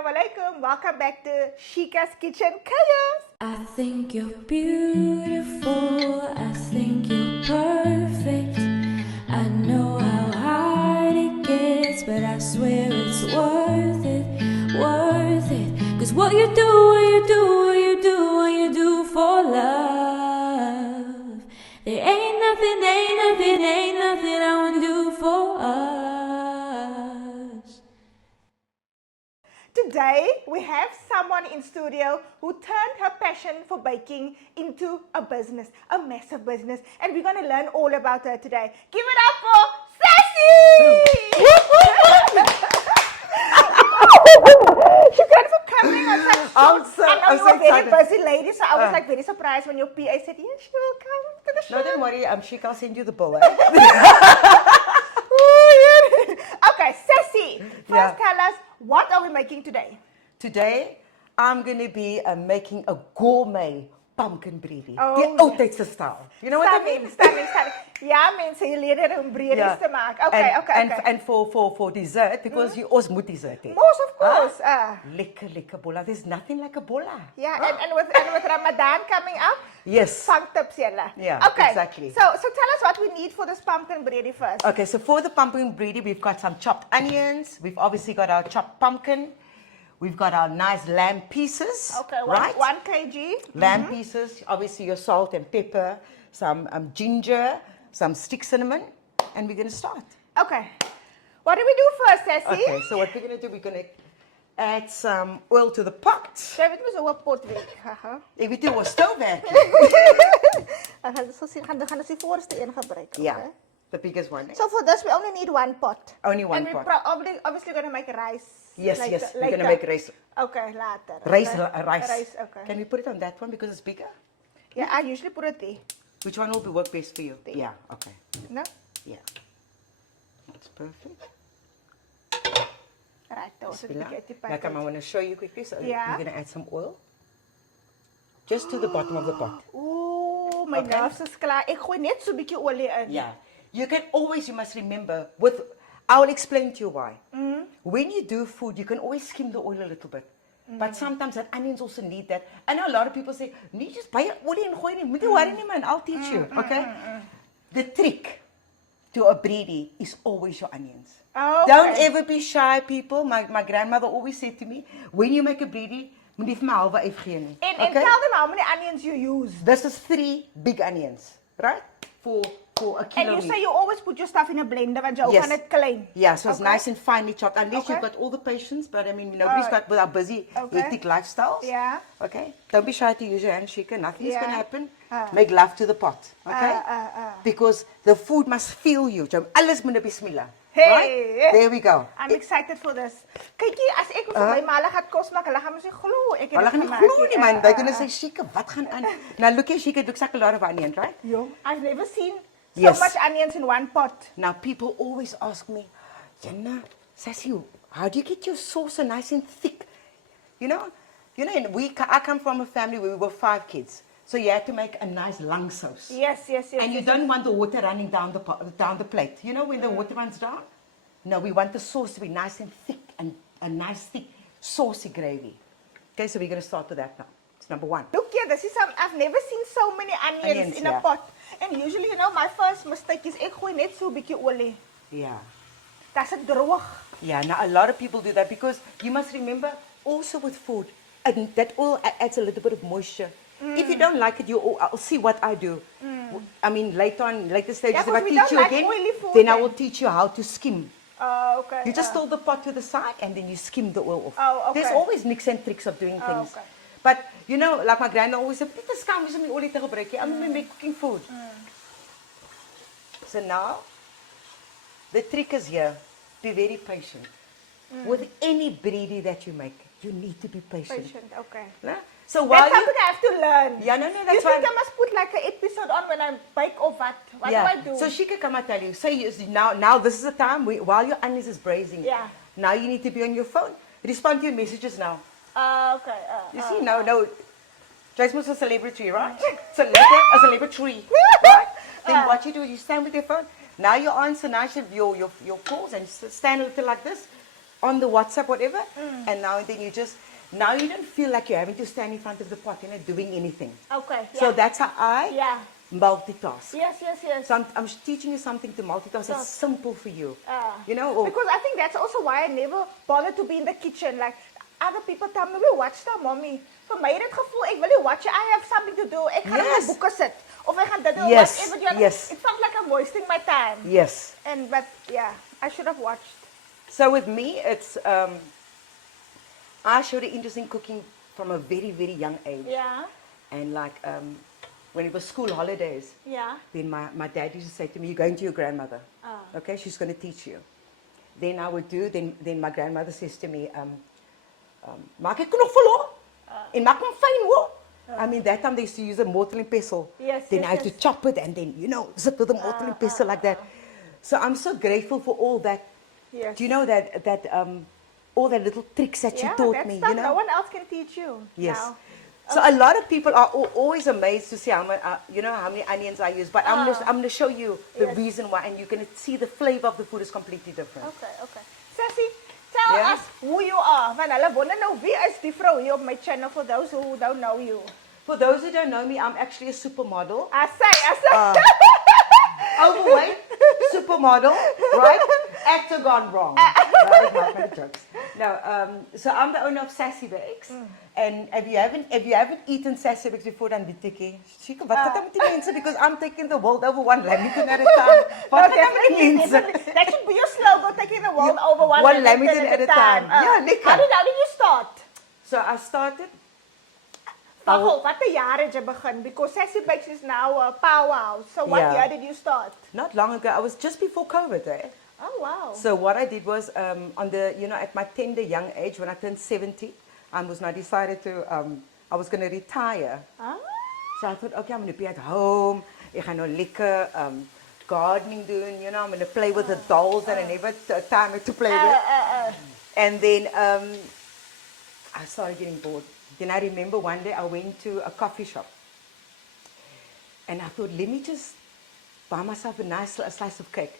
Assalamu alaikum. Welcome back to Shika's Kitchen Chaos. I think you're beautiful, I think you're perfect. I know how hard it gets, but I swear it's worth it, worth it. Cause what you do, what you do for love. There ain't nothing I won't do for us. Today, we have someone in studio who turned her passion for baking into a business, a massive business. And we're going to learn all about her today. Give it up for Sassy! Thanks for coming on such I'm so a very excited. busy lady, so I was like very surprised when your PA said, yes, she will come to the show. No, don't worry. Sheik, I'll send you the bill. Okay, Sassy, first tell us, what are we making today? Today, I'm going to be making a gourmet pumpkin breedy. Oh, The oudheidse style. You know what I mean? Stunning. Ja, mensen, je leert er een breedies te maken. Okay. And for dessert, because you always moet dessert eat. Most of course. Lekker bolla. There's nothing like a bolla. Yeah, and with Ramadan coming up, Yes. fun tips, yalla. Yeah, okay. exactly. So tell us what we need for this pumpkin breedy first. Okay, so for the pumpkin breedy, we've got some chopped onions. We've obviously got our chopped pumpkin. We've got our nice lamb pieces. Okay, right? 1 kg. Lamb pieces, obviously your salt and pepper, some ginger, some stick cinnamon, and we're going to start. Okay. What do we do first, Sassy? Okay, so what we're going to do, we're going to add some oil to the pot. Jy weet mos hoe 'n pot werk. Ek weet jy was stoofwerk. Gaan ons die voorste een gebruik. Yeah, Okay? the biggest one. So for this we only need 1 pot. Only one and pot. And we're obviously going to make rice. Yes, later, yes, we're later. going to make rice. Okay, later. Rice. Rice, okay. Can we put it on that one because it's bigger? Yeah, I usually put it there. Which one will work best for you? There. Yeah, okay. No? Yeah. That's perfect. Right, that was a Bismillah. spaghetti Now, come, I packet. want to show you quickly. So Yeah. you're going to add some oil. Just to the bottom of the pot. Ooh, my Okay. nerves is klaar. Ek gooi net so 'n bietjie olie in. Yeah. You must remember, I will explain to you why. When you do food, you can always skim the oil a little bit. But sometimes that onions also need that. I know a lot of people say, "Nee, just buy oil and gooi nie. Moet jy worry nie man, I'll teach you." Okay? The trick to a breedy is always your onions. Oh, Don't okay. ever be shy, people. My grandmother always said to me, when you make a breedy, moet jy vir my halwe eif gee nie. And tell them how many onions you use. This is 3 big onions, right? For a kilo. And you say you always put your stuff in a blender want jy Yes. gaan dit klein. Yeah, so it's Okay. nice and finely chopped. Unless Okay. you've got all the patience, but I mean, nobody's got with our busy, Okay. hectic lifestyles. Yeah. Okay. Don't be shy to use your hand shaker. Nothing's Yeah. going to happen. Make love to the pot. Okay. Because the food must feel you. So, alles moet bismillah. Hey. Right? There we go. I'm excited for this. Kykie, as ek vir my ma gaan kos maak, hulle gaan mos nie glo ek het Hulle dit gaan nie gemaak glo nie man. They're going to say, "Shika, wat gaan aan?" Now look here, Shika looks like a lot of onion, right? Yo, I've never seen so Yes. much onions in 1 pot. Now people always ask me, Jenna, Sassy, how do you get your sauce so nice and thick? You know, and I come from a family where we were 5 kids. So you had to make a nice lang sauce. Yes. And you don't want the water running down the plate. You know when the water runs down? No, we want the sauce to be nice and thick and a nice thick saucy gravy. Okay, so we're going to start with that now. It's number 1. Look here, I've never seen so many onions in a yeah. pot. And usually, my first mistake is ek gooi net so 'n bietjie olie. Yeah. Das dit droog. Yeah, now a lot of people do that because you must remember also with food, and that oil adds a little bit of moisture. If you don't like it, I'll see what I do. I mean, later stages, Yeah, if I because we teach don't you like again, oily food then I then. will teach you how to skim. Okay. You just hold the pot to the side and then you skim the oil off. Oh, okay. There's always nicks and tricks of doing things. Okay. But, like my grandma always said, dit is skam om die olie te gebruik. I'm make cooking food. So now, the trick is here. Be very patient. With any breedy that you make, you need to be patient. Okay. Nah? So while That's you... something I have to learn. Yeah, no, You that's think fine. I must put like an episode on when I bake or what? What do I do? So she can come and tell you. Say now this is the time while your onions is braising. Yeah. Now you need to be on your phone. Respond to your messages now. Okay. You see, no. Joyce was a celebrity, right? So later, a celebrity, right? Then what you do, you stand with your phone. Now you answer, now you have your calls and stand a little like this. on the WhatsApp, whatever, and now and then now you don't feel like you're having to stand in front of the pot, doing anything. Okay. Yeah. So that's how I multitask. Yes. So I'm teaching you something to multitask. It's simple for you. Or, Because I think that's also why I never bothered to be in the kitchen. Like other people tell me, we watch that, mommy. For my het gevoel, ek wil nie watch it. I have something to do. Ek gaan in my boeke sit. Of ek gaan dit doen. Yes, Whatever. yes. It felt like I'm wasting my time. yes. But yeah, I should have watched. So with me, it's I showed an interest in cooking from a very, very young age. Yeah. And like when it was school holidays, Yeah. then my dad used to say to me, "You're going to your grandmother. Okay, she's going to teach you." Then I would do. Then my grandmother says to me, "Maak ek knoffel hoor, en maak hom fyn hoor." I mean, that time they used to use a mortar and pestle. Yes, Then yes, I had to chop it and then sit with a mortar and pestle like that. So I'm so grateful for all that. Yes. Do you know that all the little tricks that you taught that's me? stuff You know. no one else can teach you. Yes. Now. So a lot of people are always amazed to see how many onions I use. But I'm going to show you the Yes. reason why, and you're going to see the flavor of the food is completely different. Okay. Sassy, tell Yeah? us who you are. Want hulle wonder nou wie is die vrou hier op my channel for those who don't know you. For those who don't know me, I'm actually a supermodel. I say. Overweight, supermodel, right? Actor gone wrong. Right? Not many jokes. No, so I'm the owner of Sassy Bakes. And if you haven't eaten Sassy Bakes before, dan weet ek nie. Chica, wat gaan met die mense? Because I'm taking the world over one lamington at a time. Wat gaan met die mense? That should be your slogan, taking the world over one lamington at a time. Yeah, lekker. How did you start? So I started. Wat 'n jaar het jy begin? Because Sassy Bakes is now a powerhouse. So what Yeah. year did you start? Not long ago. I was just before COVID, eh? Oh wow. So what I did was, at my tender young age, when I turned 70, I was now decided to, I was going to retire. So I thought, okay, I'm going to be at home. Ik ga nou lekker gardening doen, I'm going to play with the dolls that I never time to play with. And then I started getting bored. Then I remember one day I went to a coffee shop. And I thought, let me just buy myself a nice slice of cake.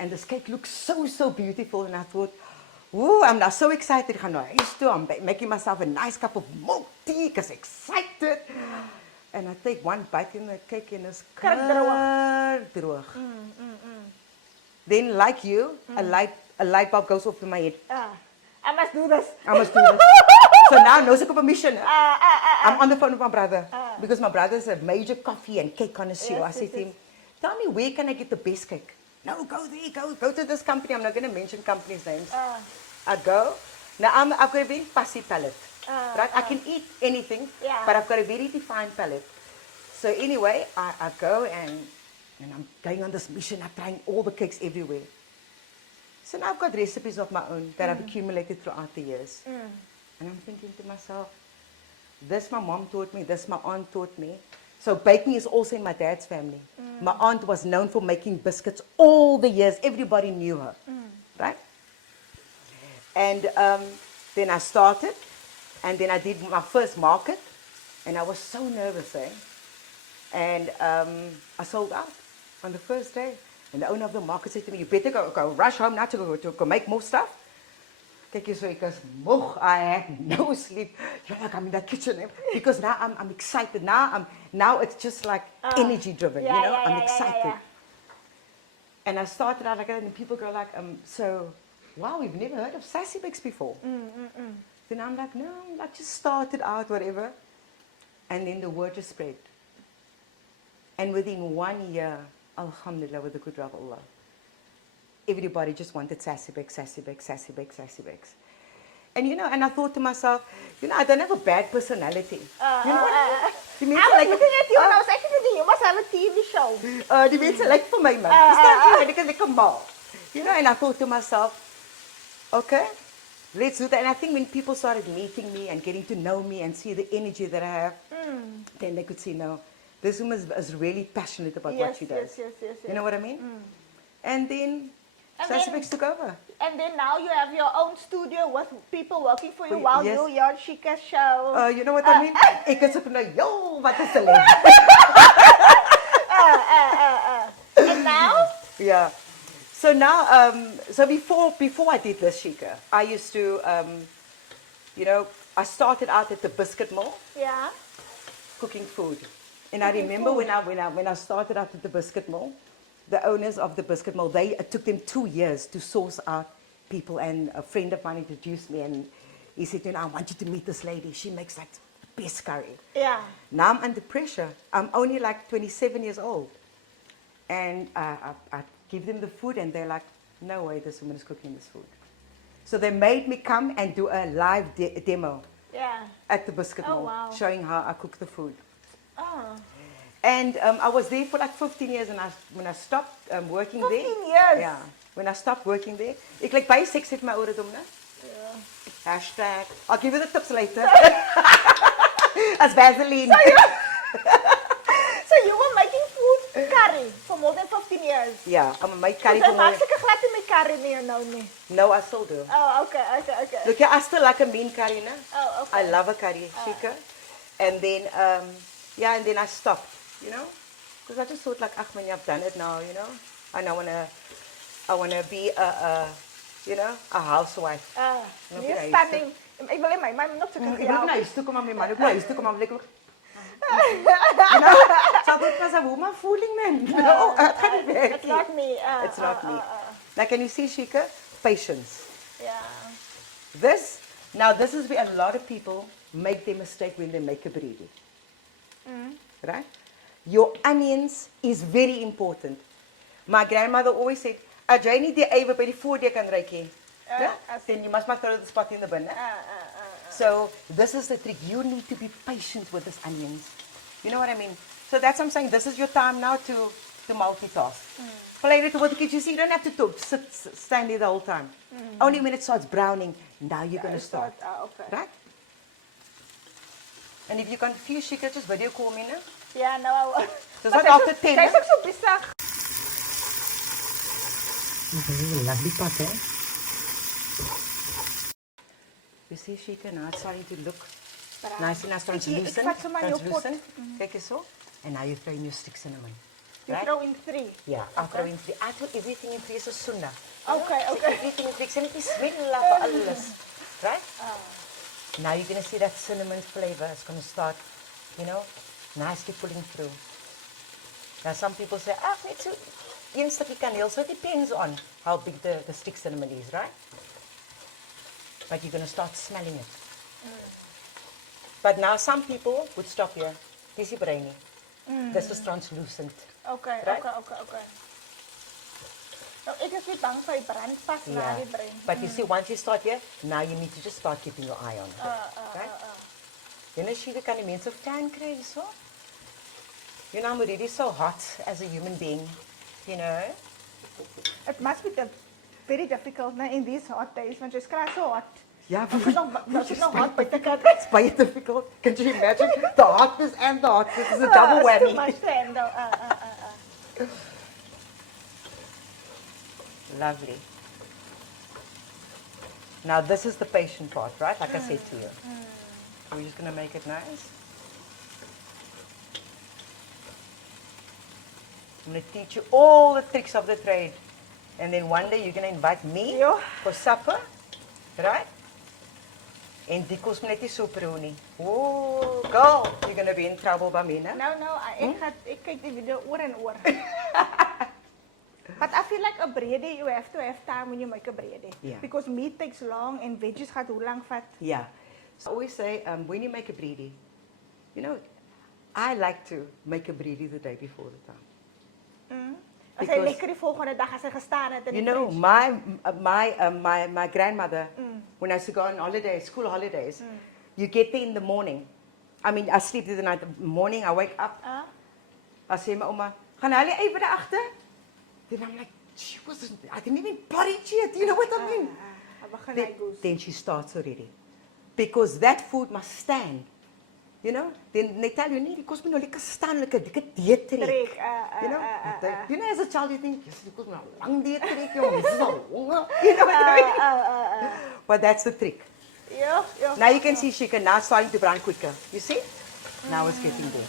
And this cake looks so beautiful. And I thought, ooh, I'm now so excited. I'm making myself a nice cup of milk tea because I'm excited. And I take one bite in the cake and it's droog. Then like you, a light bulb goes off in my head. I must do this. So now, no second permission. I'm on the phone with my brother because my brother is a major coffee and cake connoisseur. I said to him, tell me, where can I get the best cake? No, go there, go to this company. I'm not going to mention companies' names. I go. Now, I've got a very fussy palate. Right? I can eat anything, but I've got a very defined palate. So anyway, I go and I'm going on this mission. I'm trying all the cakes everywhere. So now I've got recipes of my own that I've accumulated throughout the years. And I'm thinking to myself, this my mom taught me, this my aunt taught me. So baking is also in my dad's family. My aunt was known for making biscuits all the years. Everybody knew her, right? And then I started, and then I did my first market, and I was so nervous, And I sold out on the first day. And the owner of the market said to me, you better go rush home now to go make more stuff. Kijk, so because I had no sleep. Like I'm in that kitchen because now I'm excited. Now it's just like energy driven. I'm excited. And I started out like that, and people go like, so, wow, we've never heard of Sassy Bakes before. Then I'm like, no, I just started out, whatever. And then the word just spread. And within 1 year, alhamdulillah, with the good of Allah, everybody just wanted Sassy Bakes, Sassy Bakes, Sassy Bakes, Sassy Bakes. And and I thought to myself, I don't have a bad personality. You know what I mean? I was looking at you and I was actually thinking, you must have a TV show. Die mense like vir my man. Dis net lekker mal. And I thought to myself, okay, let's do that. And I think when people started meeting me and getting to know me and see the energy that I have, then they could see, no, this woman is really passionate about what she does. Yes. You know what I mean? And then Sassy Bakes took over. And then now you have your own studio with people working for you while you your Chica show. You know what I mean? Ek is ook nou, yo, wat is talent. And now? Yeah. So now, so before I did this, Shika, I used to, I started out at the biscuit mill Yeah. cooking food. And I Cooking remember food. when I started out at the biscuit mill, the owners of the biscuit mill, it took them 2 years to source out people. And a friend of mine introduced me, and he said, I want you to meet this lady. She makes like the best curry. Yeah. Now I'm under pressure. I'm only like 27 years old. And I give them the food, and they're like, no way this woman is cooking this food. So they made me come and do a live demo Yeah. at the biscuit Oh, mill, wow. showing how I cook the food. Oh. And I was there for like 15 years, and when I stopped working 15 there... years? Yeah. When I stopped working there, ek like baie seks het my ouderdom, né? Yeah. Hashtag, I'll give you the tips later. As Vaseline. So you were making food curry for more than 15 years? Yeah, I'm my curry So for more... hartstikke glad nie met curry nie, nou nie. No, I still do. Oh, okay. Look, yeah, I still like a mean curry, né? Oh, okay. I love a curry, Shika. And then, and then I stopped, because I just thought like, ach man, I've done it now, and I wanna be a housewife. No, You're but I stunning. Ek wil hê my man moet ook so Ek kyk wil jou. na huis toe kom aan my man, ek wil na huis toe kom aan my so I thought, as a woman fooling man, it can't be. It's not me. It's not me. Now can you see, Shika? Patience. Yeah. This is where a lot of people make their mistake when they make a breedy. Right? Your onions is very important. My grandmother always said, as jy nie die ewe by die voordeur kan ryk nie, then you must not throw the spot in the bin. So this is the trick. You need to be patient with these onions. You know what I mean? So that's what I'm saying. This is your time now to multitask. Play it with the kids. You see, you don't have to talk, stand there the whole time. Only when it starts browning, now you're going to start. Okay. Right? And if you're confused, you can just video call me now. Yeah, no. So it's not after 10. Sy's ook so besig. This is a lovely pot, eh? You see, Shika, now it's starting to look nice and translucent. Translucent. Kijk eens zo. And now you throw in your stick cinnamon. You throw in 3. Yeah, I'll throw in 3. I throw everything in 3 as a sunnah. Okay. Everything in 3. Sien net die smell vir alles. Right? Now you're going to see that cinnamon flavor. It's going to start, nicely pulling through. Now some people say, net so een stukkie kaneel. So it depends on how big the stick cinnamon is, right? But you're going to start smelling it. But now some people would stop here. This is Bredie. This is translucent. Okay. Right? Okay. Nou, ek is nie bang vir die brand pas na die brein. But you see, once you start here, now you need to just start keeping your eye on it. Right? She kan die mense fan kry so. I'm already so hot as a human being, It must be very difficult in these hot days, want jy's kry so hot. Yeah, Ons is nog hot buite kyk. it's quite difficult. Can you imagine the hotness and the hotness is a double whammy. Too much to handle. Lovely. Now this is the patient part, right? Like I said to you. We're just going to make it nice. I'm going to teach you all the tricks of the trade. And then one day you're going to invite me for supper, right? And die kos net nie so pro nie. Oh, girl, you're going to be in trouble by me, né? No, ek kyk die video oor en oor. But I feel like a breedy, you have to have time when you make a breedy. Yeah. Because meat takes long and veggies gaat hoe lang vat. Yeah. So I always say, when you make a breedy, I like to make a breedy the day before the time. As hy lekker die volgende dag as hy gestaan het in die fridge. My grandmother, when I used to go on holidays, school holidays, you get there in the morning. I mean, I sleep through the night. In the morning, I wake up. I say, my oma, gaan hulle even daar agter? Then I'm like, I didn't even porridge yet. You know what I mean? Then she starts already. Because that food must stand. Then they tell you, nee, die kos moet nou lekker staan, lekker dieet trek. As a child you think, yes, die kos moet nou lang dieet trek, jongen, dis al honger. You know what I mean? But that's the trick. Yeah. Now you can see chicken now starting to brown quicker. You see? Now it's getting there.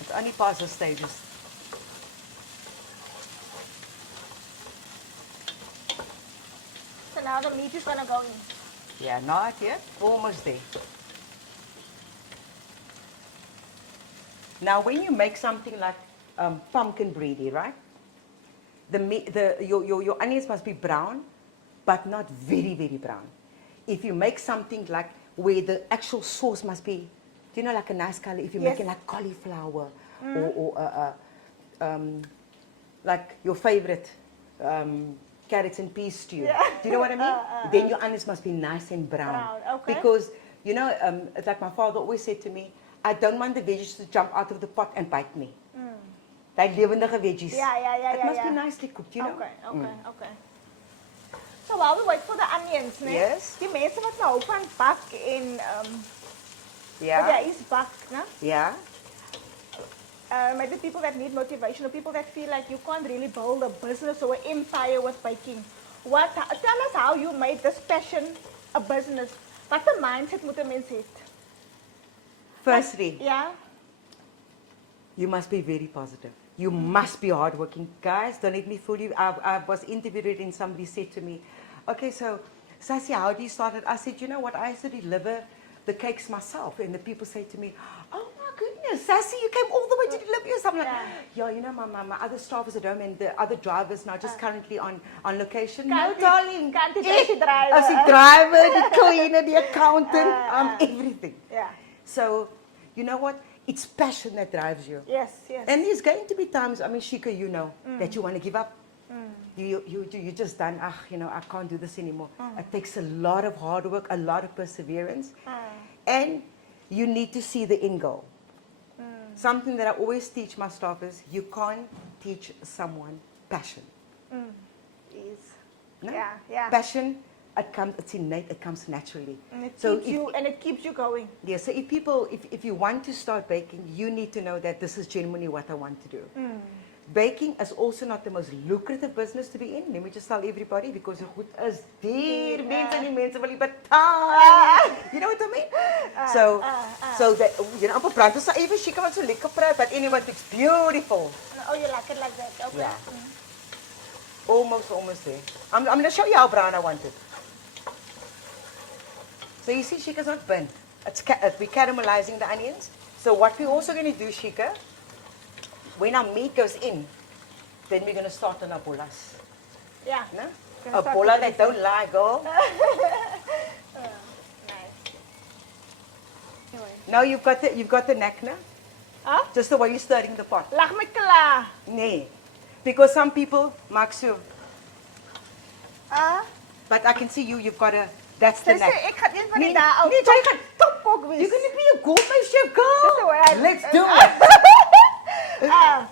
It's only past the stages. So now the meat is gonna go in. Yeah, not yet. Almost there. Now, when you make something like pumpkin breedy, right? Your onions must be brown, but not very, very brown. If you make something like where the actual sauce must be, do you know, like a nice color? If you're Yes. making like cauliflower or like your favorite carrots and peas stew. Yeah. Do you know what I mean? Then your onions must be nice and brown. Brown, okay. Because, you know, it's like my father always said to me, I don't want the veggies to jump out of the pot and bite me. Like levendige veggies. Yeah. It must be nicely cooked, you know? Okay. So while we wait for the onions, né? Yes. Die mense wat nou hou van bak en Yeah. there is bak, né? Yeah. Maybe people that need motivation or people that feel like you can't really build a business or an empire with baking. Tell us how you made this passion a business. Wat 'n mindset moet 'n mens hê? Firstly, Yeah. you must be very positive. You must be hardworking. Guys, don't let me fool you. I was interviewed and somebody said to me, okay, so Sassy, how do you start it? I said, you know what, I used to deliver the cakes myself. And the people say to me, oh my goodness, Sassy, you came all the way to deliver yourself. I'm like, yeah, you know, my other staff is at home and the other drivers now just currently on location. No, darling. Can't you just drive? As the driver, the cleaner, the accountant, everything. Yeah. So, you know what? It's passion that drives you. Yes. And there's going to be times, I mean, Shika, you know, that you want to give up. You're just done, you know, I can't do this anymore. It takes a lot of hard work, a lot of perseverance. And you need to see the end goal. Something that I always teach my staff is, you can't teach someone passion. Is. No? Yeah. Passion, it's innate, it comes naturally. And it So keeps you going. Yeah, so if you want to start baking, you need to know that this is genuinely what I want to do. Baking is also not the most lucrative business to be in. Let me just tell everybody, because het goed is duur. Mense wil nie betaal. You know what I mean? So that, you know, amper brand ons even chic wat so lekker praat, but anyway, it's beautiful. Oh, you like it like that? Okay. Yeah. Almost there. I'm going to show you how brown I want it. So you see, Shika's not burnt. We're caramelizing the onions. So what we're also going to do, Shika, when our meat goes in, then we're going to start on our bollas. Yeah. No? Gonna A start bolla with that don't lie, girl. Nice. Anyway. Now you've got the neck, no? Huh? Just the way you're stirring the pot. Lag my klaar. Nee. Because some people, maak so. But I can see you've got a, that's the Sy neck. sê ek gaan een van die Nee, dae ou nee, jy gaan topkok wees. You're going to be a gourmet chef, girl. Just the way I- Let's do it.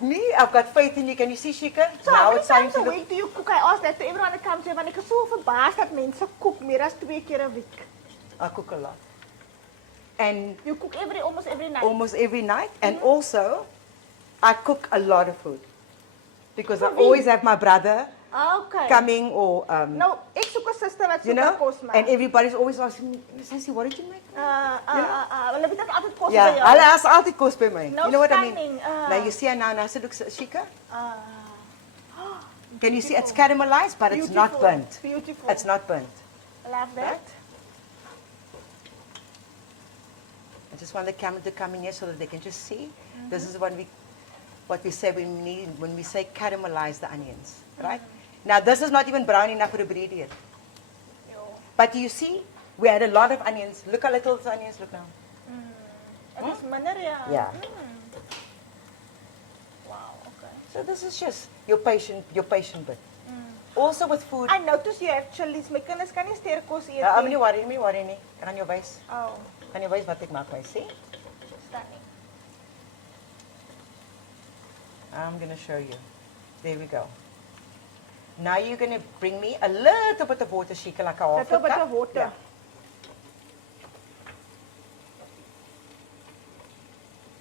Me, I've got faith in you. Can you see, Shika? So how many it's time times a to look. week do you cook? I ask that to everyone that comes here, want ek is so verbaas dat mense kook meer as 2 keer 'n week. I cook a lot. And You cook almost every night. almost every night. And also, I cook a lot of food. Because For I wie? always have my brother Okay. coming or, Nou, ek soek 'n suster wat you soek know, kos maak. and everybody's always asking me, Sassy, what did you make? Hulle weet dat altyd kos Yeah, by jou. hulle ask altyd kos by my. No You know what I mean? stunning, Now you see her now, so look, Shika, Ah, can you see it's caramelized, but it's not beautiful. burnt. Beautiful. It's not burnt. Love that. I just want the camera to come in here so that they can just see. This is what we say when we say caramelize the onions, right? Now this is not even brown enough for a breedy yet. But you see, we had a lot of onions. Look how little the onions look now. It is minder, yeah. Yeah. Wow, okay. So this is just your patient bit. Also with food. I notice you have chilies. My kinders kan nie sterkos eet I'm nie. not worry nie. Ek gaan jou wys. Oh, Kan jy wys wat ek maak, my see? stunning. I'm going to show you. There we go. Now you're going to bring me a little bit of water, Shika, like a half Little a bit cup. of water. Yeah.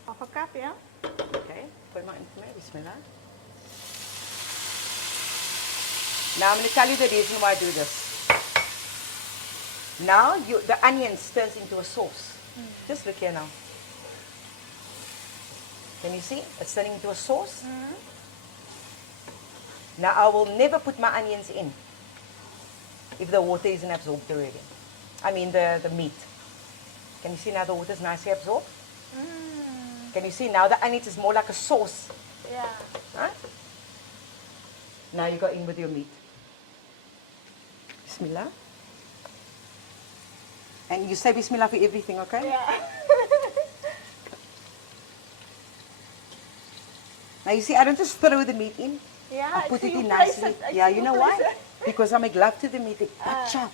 Half a cup, yeah? Okay, put my in for me, bismillah. Now I'm going to tell you the reason why I do this. Now the onions turns into a sauce. Just look here now. Can you see? It's turning into a sauce. Now I will never put my onions in. if the water isn't absorbed already. I mean the meat. Can you see now the water is nicely absorbed? Can you see now the onions is more like a sauce? Yeah. Huh? Now you go in with your meat. Bismillah. And you say Bismillah for everything, okay? Yeah. Now you see, I don't just throw the meat in. Yeah, I put so it you in place nicely. it. I Yeah, see you you know place why? it. Because I make love to the meat. Pacha,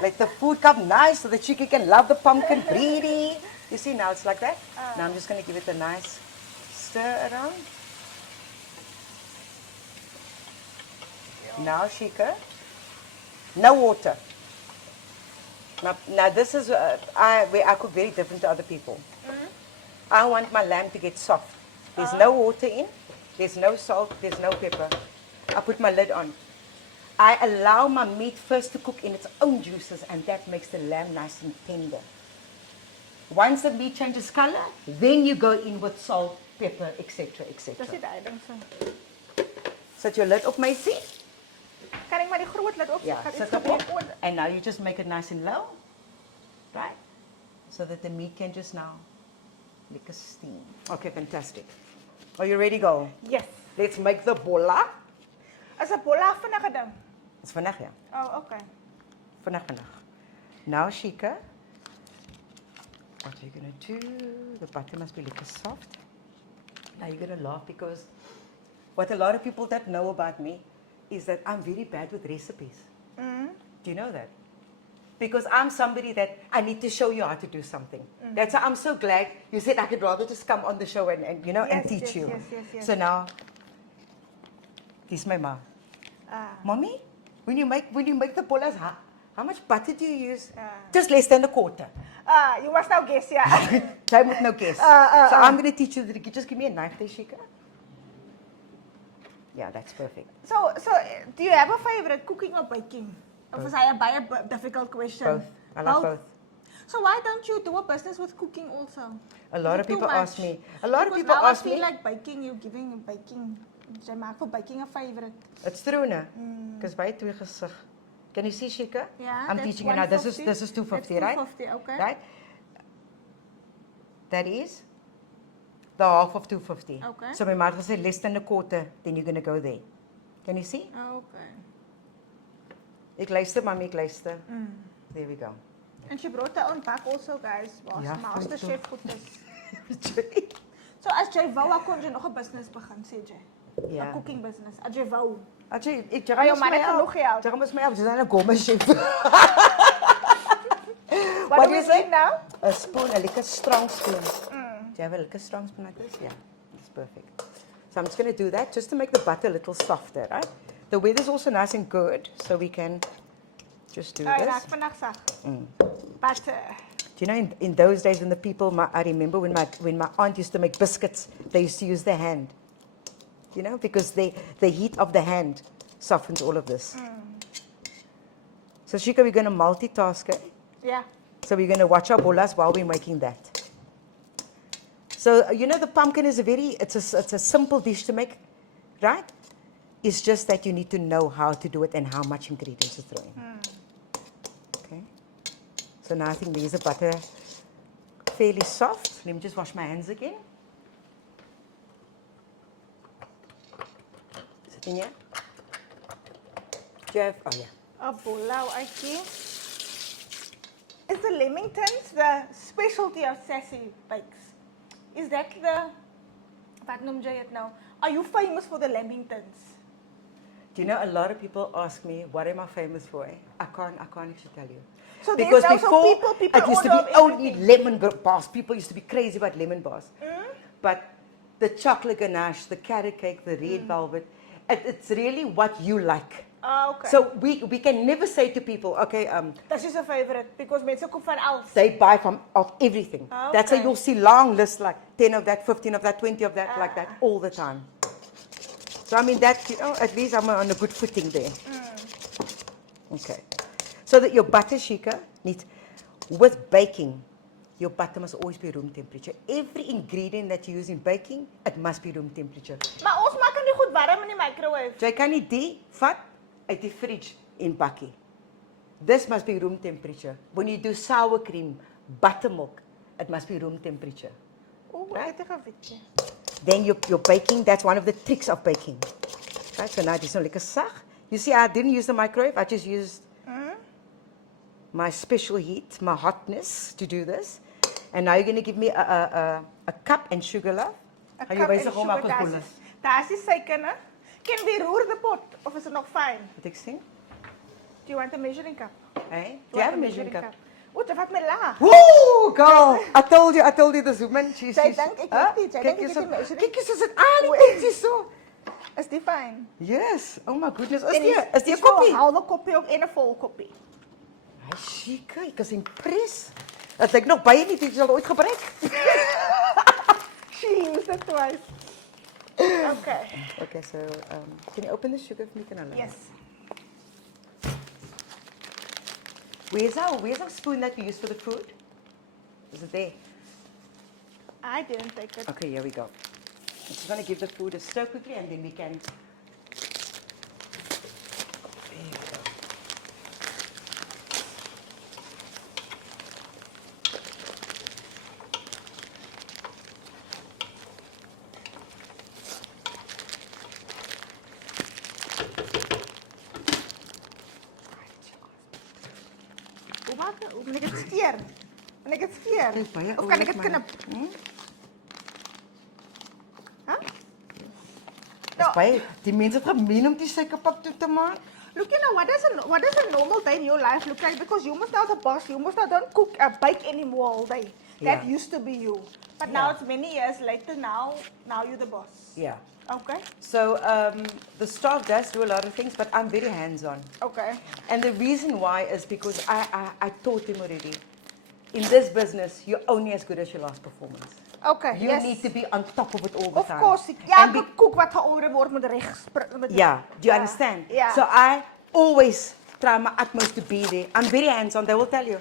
Let the food come nice so the chicken can love the pumpkin breedy. You see, now it's like that. Now I'm just going to give it a nice stir around. Now, Shika, no water. Now this is where I cook very different to other people. I want my lamb to get soft. There's no water in, there's no salt, there's no pepper. I put my lid on. I allow my meat first to cook in its own juices, and that makes the lamb nice and tender. Once the meat changes color, then you go in with salt, pepper, etc., etc. Dis die ding so. Set your lid op, meisie. Kan ek maar die groot lid op? Yeah, Gaan set iets up gebeur it. onder. And now you just make it nice and low, right? So that the meat can just now lick a steam. Okay, fantastic. Are you ready, go? Yes. Let's make the bolla. Is 'n bolla vinnige ding? It's vandaag, ja. Oh, okay. Vandaag. Now, Shika, what are you going to do? The butter must be liquor soft. Now you're going to laugh because what a lot of people don't know about me is that I'm very bad with recipes. Do you know that? Because I'm somebody that I need to show you how to do something. That's why I'm so glad you said I could rather just come on the show and you know, and Yes, teach yes, you. yes. So now, this is my mom. Mommy, when you make the bollas, how much butter do you use? Just less than a quarter. You must now guess, yeah. Try with no guess. So I'm going to teach you the trick. Just give me a knife there, Shika. Yeah, that's perfect. So, do you have a favorite, cooking or baking? Of is hy 'n baie difficult question? Both. I like both. So why don't you do a business with cooking also? A lot Is of it too people ask much? me. A lot of Because people now ask I feel me. like baking, you giving baking. Jy maak vir baking 'n favorite. It's true, no? Because by twee gesig. Can you see, Shika? Yeah, I'm that's teaching you now. This 150. is 250, That's right? 250, okay. Right? That is the half of 250. Okay. So my mother said less than a quarter, then you're going to go there. Can you see? Okay. Ek luister, mami, ek luister. There we go. And she brought her own bak also, guys. Was Ja, master goed, chef goed is. So as jy wou, kon jy nog 'n business begin, sê jy? Ja. 'n cooking business. As jy wou. Actually, ek Maar jou man het genoeg geld. Jy moet my help. Jy's 'n gourmet chef. What do do we you say? need now? A spoon, a lekker strong spoon. Do you have a lekker strong spoon like this? Yeah, that's perfect. So I'm just going to do that just to make the butter a little softer, right? The weather's also nice and good, so we can just do Ja, this. vandag sag. Butter. Do you know in those days when the people, I remember when my aunt used to make biscuits, they used to use their hand. You know, because the heat of the hand softens all of this. So Shika, we're going to multitask, eh? Yeah. So we're going to watch our bollas while we're making that. So, you know, the pumpkin is it's a simple dish to make, right? It's just that you need to know how to do it and how much ingredients to throw in. Okay. So now I think there's the butter fairly soft. Let me just wash my hands again. Is it in here? Do you have, oh yeah. 'n bolla, uitjie. Is the Lemingtons the specialty of Sassy bakes? Is that wat noem jy dit nou? Are you famous for the Lemingtons? Do you know, a lot of people ask me, what am I famous for? Eh? I can't actually tell you. So there's Because also before, people it used to order be of only everything. lemon bars. People used to be crazy about lemon bars. But the chocolate ganache, the carrot cake, the red velvet, it's really what you like. Ah, okay. So we can never say to people, okay, This is a favorite because mense koop van alles. they buy of everything. Ah, That's why okay. you'll see long lists like 10 of that, 15 of that, 20 of that, like that, all the time. So I mean that, you know, at least I'm on a good footing there. Okay. So that your butter, Shika, needs, with baking, your butter must always be room temperature. Every ingredient that you use in baking, it must be room temperature. Maar ons maak hom nie goed warm in die microwave. So jy kan nie die vat uit die fridge in bakkie. This must be room temperature. When you do sour cream, buttermilk, it must be room temperature. Oeh, Right. dit is een witje. Then you're baking, that's one of the tricks of baking. Right, so now it's not like a sag. You see, I didn't use the microwave, I just used my special heat, my hotness to do this. And now you're going to give me a cup and sugar, love. A Gaan jy cup and wysig hoe sugar, maak ons bollas? daar is die suiker, né? Can we roer the pot, of is it nog fine? Wat ek sien? Do you want a measuring cup? Hey, do You you have want a measuring cup? Oeh, dit vat my laag. Woo, girl! I told you this woman, she's... Sy dink ek weet nie, sy Kyk dink ek hier het so, die measuring. kyk hier soos dit al die tyd so. Is die fine? Yes, oh my goodness, En is die 'n is vir 'n koppie? halwe koppie ook en 'n vol koppie. Hy seker, ek is impressed. Dat ek nog baie nie dit sal ooit gebruik. She used it twice. Okay. Okay, so can you open the sugar for me, Canala? Yes. Where's our spoon that we use for the food? Is it there? I didn't take it. Okay, here we go. I'm just going to give the food a stir quickly and then we can... There we go. Hoe maak ek? Hoe moet ek dit skeer? Moet ek dit skeer? Dis baie Of kan ek oulik, dit maar- knip? Huh? Dis baie, die mense het gemeen om die suikerpap toe te maak. Look, you know, what does a normal day in your life look like? Because you must now the boss, you must now don't cook, bake anymore all day. That Yeah. used to be you. But now Yeah. it's many years later, now you're the boss. Yeah. Okay, So the staff does do a lot of things, but I'm very hands-on. okay. And the reason why is because I taught them already. In this business, you're only as good as your last performance. Okay, You yes. need to be on top of it all the Of time. course, And elke koek wat georder word moet reg met yeah, do you understand? Yeah. So I always try my utmost to be there. I'm very hands-on, they will tell you.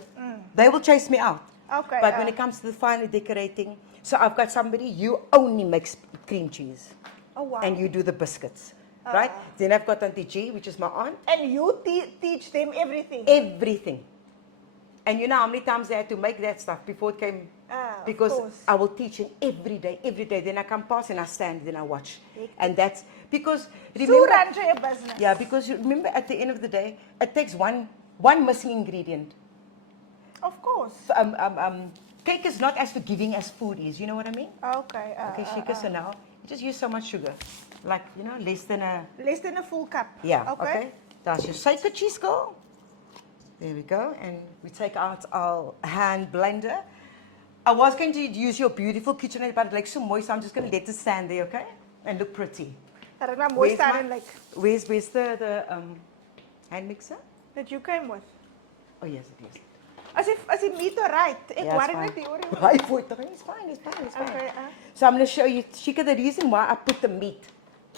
They will chase me out. Okay. But when it comes to the final decorating, so I've got somebody, you only make cream cheese. Oh wow. And you do the biscuits, right? Then I've got Auntie G, which is my aunt. And you teach them everything. Everything. And you know how many times they had to make that stuff before it came? Of Because course. I will teach them every day, every day. Then I come past and I stand, then I watch. Hectic. And that's because, So remember, run your business. yeah, because you remember at the end of the day, it takes one missing ingredient. Of course. Cake is not as forgiving as food is, you know what I mean? Okay. Okay, Shika, so now, you just use so much sugar. Like, you know, less than a full cup. Yeah, Okay. okay. That's your suiker cheese girl. There we go. And we take out our hand blender. I was going to use your beautiful KitchenAid, but it looks so moist, so I'm just going to let it stand there, okay? And look pretty. Dat is nou mooi Where's staan my- en like Where's the hand mixer? that you came with. Oh, yes, it is. As die meat right. Ek Yeah, worry it's net die fine. oor. Right, for it. It's fine, it's fine, it's fine. Okay. So I'm going to show you, Shika, the reason why I put the meat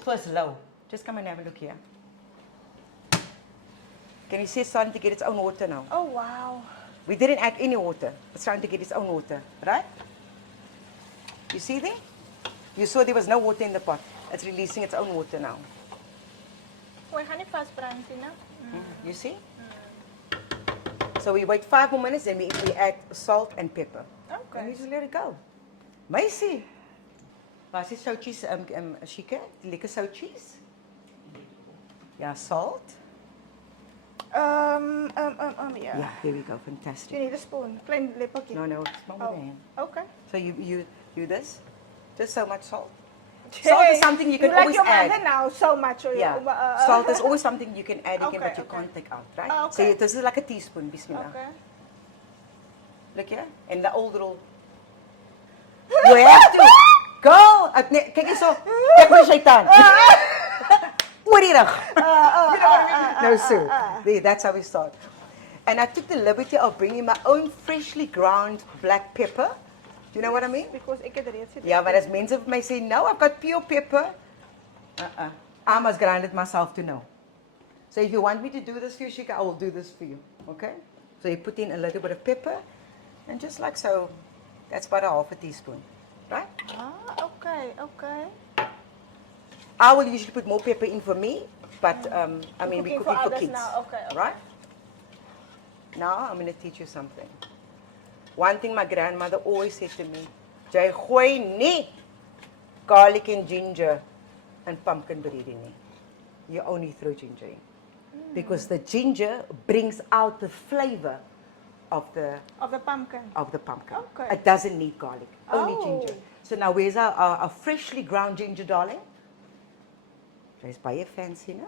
first low. Just come and have a look here. Can you see it's starting to get its own water now? Oh wow. We didn't add any water. It's starting to get its own water, right? You see there? You saw there was no water in the pot. It's releasing its own water now. Ek gaan nie vasbrand nie, né? You see? So we wait 5 more minutes, then we add salt and pepper. Okay. And we just let it go. Meisie. Waar is die soutjies, Shika? Die lekker soutjies? Ja, salt. Yeah. Yeah, there we go. You Fantastic. need a spoon. Klein lepeltjie. No, small with your hand. Okay. So you do this. Just so much salt. Salt is something you can always like your add. mother now so much. Or Yeah, your, salt is always something you can add again, Okay, but you okay. can't take out, right? Oh, So okay. this is like a teaspoon, bismillah. Okay. Look here, and the old little. You have to go. Kijk eens zo. Kijk maar, shaitan. Oor die rug. You know what I mean? No, sir. There, that's how we start. And I took the liberty of bringing my own freshly ground black pepper. Do you know what I mean? Because ek het reeds dit. Yeah, but as mense may say, no, I've got pure pepper. I must grind it myself to know. So if you want me to do this for you, Shika, I will do this for you. Okay? So you put in a little bit of pepper, and just like so, that's about a half a teaspoon. Right? Okay. I will usually put more pepper in for me, but I mean, we're cooking for cooking for others kids. now. Okay, okay. Right? Now, I'm going to teach you something. One thing my grandmother always said to me, jy gooi nie garlic and ginger and pumpkin bread in nie. You only throw ginger in. Because the ginger brings out the flavor of the pumpkin. Okay. It doesn't need garlic, only Oh. ginger. So now where's our freshly ground ginger, darling? It's baie fancy, no?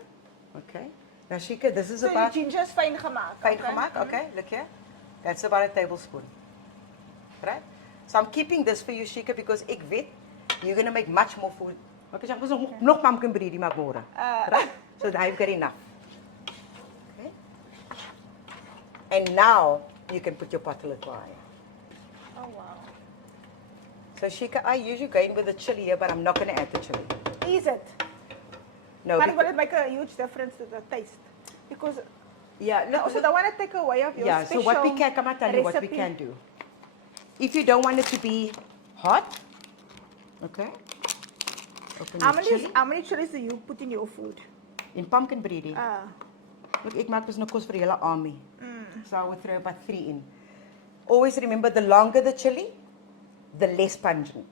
Okay. Now, Shika, this is So about... the ginger is fine gemaakt. Fine gemaakt, okay, look here. That's about a tablespoon. Right? So I'm keeping this for you, Shika, because ek weet, you're going to make much more food. Okay, so I'm nog pumpkin breedy maak môre. Right? So I've got enough. Okay. And now you can put your pot lid by. Oh wow. So Shika, I usually go in with the chili here, but I'm not going to add the chili. Is it? No. But will it make a huge difference to the taste? Because Yeah, no. also don't want to take away of your Yeah, special so what we can, come and tell you what we recipe. can do. If you don't want it to be hot, okay, open How your chili. many chilies do you put in your food? In pumpkin breedy. Uh, Look, ek maak dus nou kos vir die hele army. So I would throw about 3 in. Always remember, the longer the chili, the less pungent.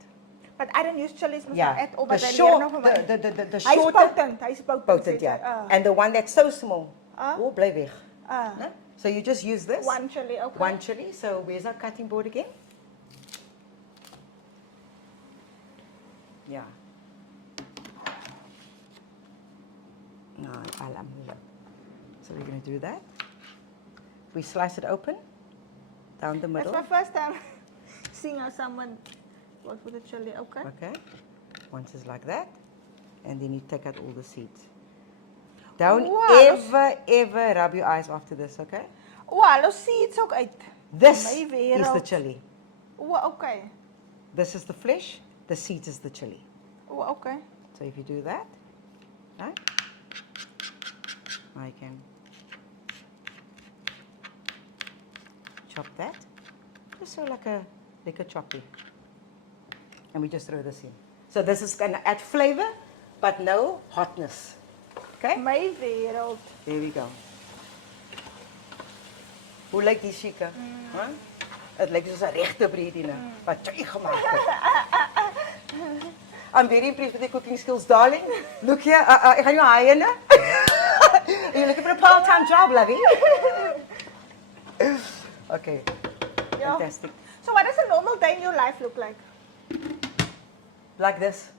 but I don't use chilies Yeah, at all. the But short, the the Hy's shorter, potent. Hy's potent. potent, sê jy. yeah. And the one that's so small, oh, bly weg. Ah. Né? So you just use this. One chili, okay. One chili. So where's our cutting board again? Yeah. No, alhamdulillah. So we're going to do that. We slice it open, down the That's middle. my first time seeing how someone works with a chili. Okay. Okay. Once it's like that, and then you take out all the seeds. Don't Wow, ever rub your eyes after this, okay? Wow, those seeds ook uit. This My is the wereld. chili. Wow, okay. This is the flesh, the seeds is the chili. Wow, okay. So if you do that, right? Now you can chop that. Just so like a choppy. And we just throw this in. So this is going to add flavor, but no hotness. Okay? My wereld. There we go. Hoe lyk die Shika? Het lyk soos 'n regte breedie, wat jy gemaak het. I'm very impressed with your cooking skills, darling. Look here, ek gaan jou haai in. You're looking for a part-time job, lovey. Okay, Yeah. fantastic. So what does a normal day in your life look like? Like this.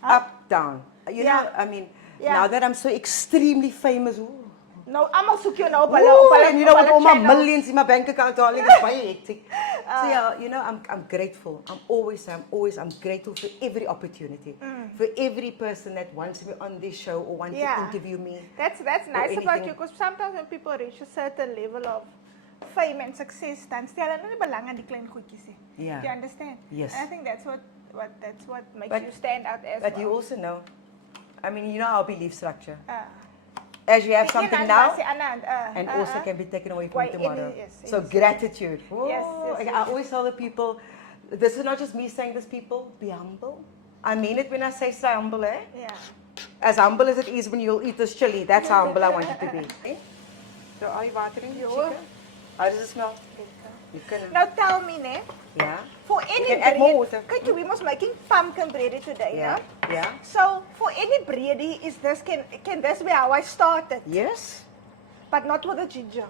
Huh? Up, down. You Yeah. know, I mean, Yeah. now that I'm so extremely famous, ooh, Nou, almal soek jou nou op Ooh, hulle and you know, with all my channels. millions in my bank account, darling, it's very hectic. So yeah, you know, I'm grateful. I'm grateful for every opportunity, for every person that wants me on this show or wants Yeah. to interview me. That's nice about anything. you, because sometimes when people reach a certain level of fame and success, dan stel hulle nie belang aan die klein goedjies nie. Yeah. Do you understand? Yes. And I think that's what makes But- you stand out as But well. you also know, I mean, you know our belief structure. Ah. As you have Die something een now, hand was die ander hand, and also can be taken away from Why, tomorrow. yes, So yes. gratitude. Oh, Yes, like yes. I always tell the people, this is not just me saying this, people, be humble. I mean it when I say stay humble, eh? Yeah. As humble as it is when you'll eat this chili, that's how humble I want you to be. Eh? So are you watering, Ja. Chica? How does it smell? You can, Now tell me, ne, yeah? for any can add more water. Kyk, we must making pumpkin bread today, Yeah, no? yeah. So for any bready, can this be how I started? Yes? But not with the ginger.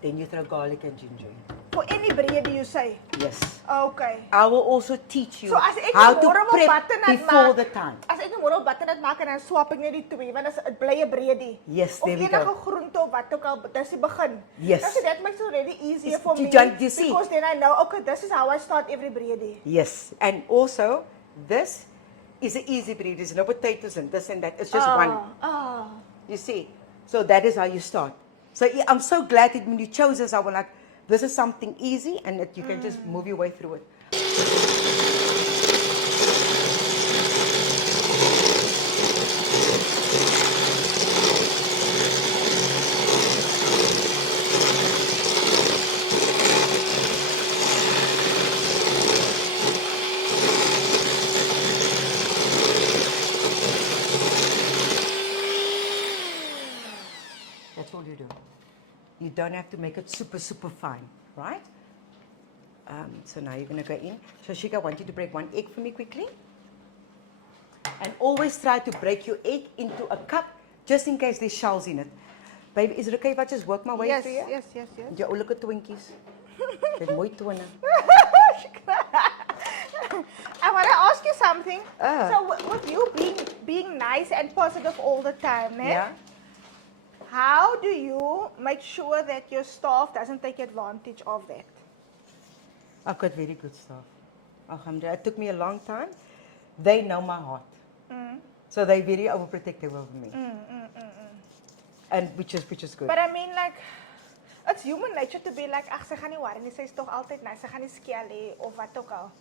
Then you throw garlic and ginger in. For any bready, you say. Yes. Okay. I will also teach you So as ek how nou to môre wil prep butternut before maak, the time. As ek nou môre wil butternut maak en dan swap ek net die twee, want dit bly 'n bready. Yes, there we Of enige go. groente of wat ook al, dis die begin. Yes. So that makes it really easier Is- for do me. you see? Because then I know, okay, this is how I start every bready. Yes, and also this is an easy breed. There's no potatoes and this and that. It's just one. Ah. You see, so that is how you start. So yeah, I'm so glad that when you chose this, I was like, this is something easy and that you can just move your way through it. don't have to make it super, super fine, right? So now you're going to go in. So Shika, I want you to break one egg for me quickly. And always try to break your egg into a cup, just in case there's shells in it. Baby, is it okay if I just work my way Yes, through here? yes, yes, yes. Ja, look at Twinkies. They're mooi tone. I want to ask you something. Ah. So with you being nice and positive all the time, né? Yeah? How do you make sure that your staff doesn't take advantage of that? I've got very good staff. Alhamdulillah. It took me a long time. They know my heart. So they're very overprotective over me. And which is good. But I mean, like, it's human nature to be like, ach, sy gaan nie worry nie, sy is tog altyd nice, sy gaan nie skel hê of wat ook al.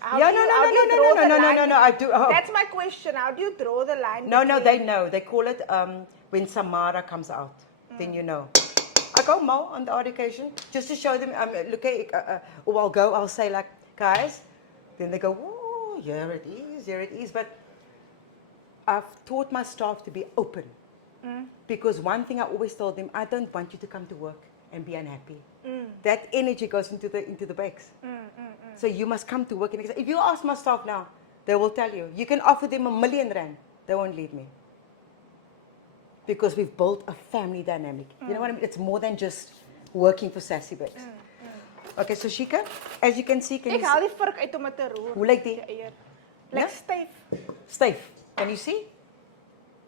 How Yeah, do you- how do you draw the line? I do. Oh. That's my question. How do you draw the line? No, between- they know. They call it when Samara comes out. Then you know. I go more on the odd occasion just to show them. Look, or I'll say like, guys. Then they go, oh, here it is. But I've taught my staff to be open. Because one thing I always told them, I don't want you to come to work and be unhappy. That energy goes into the bakes. So you must come to work. And if you ask my staff now, they will tell you. You can offer them R1 million. They won't leave me. Because we've built a family dynamic. You know what I mean? It's more than just working for Sassy Bakes. Okay, so Shika, as you can see, Ek haal die vork uit om dit te roer. Hoe lyk die? eier. Like Ja? styf. Steve, can you see?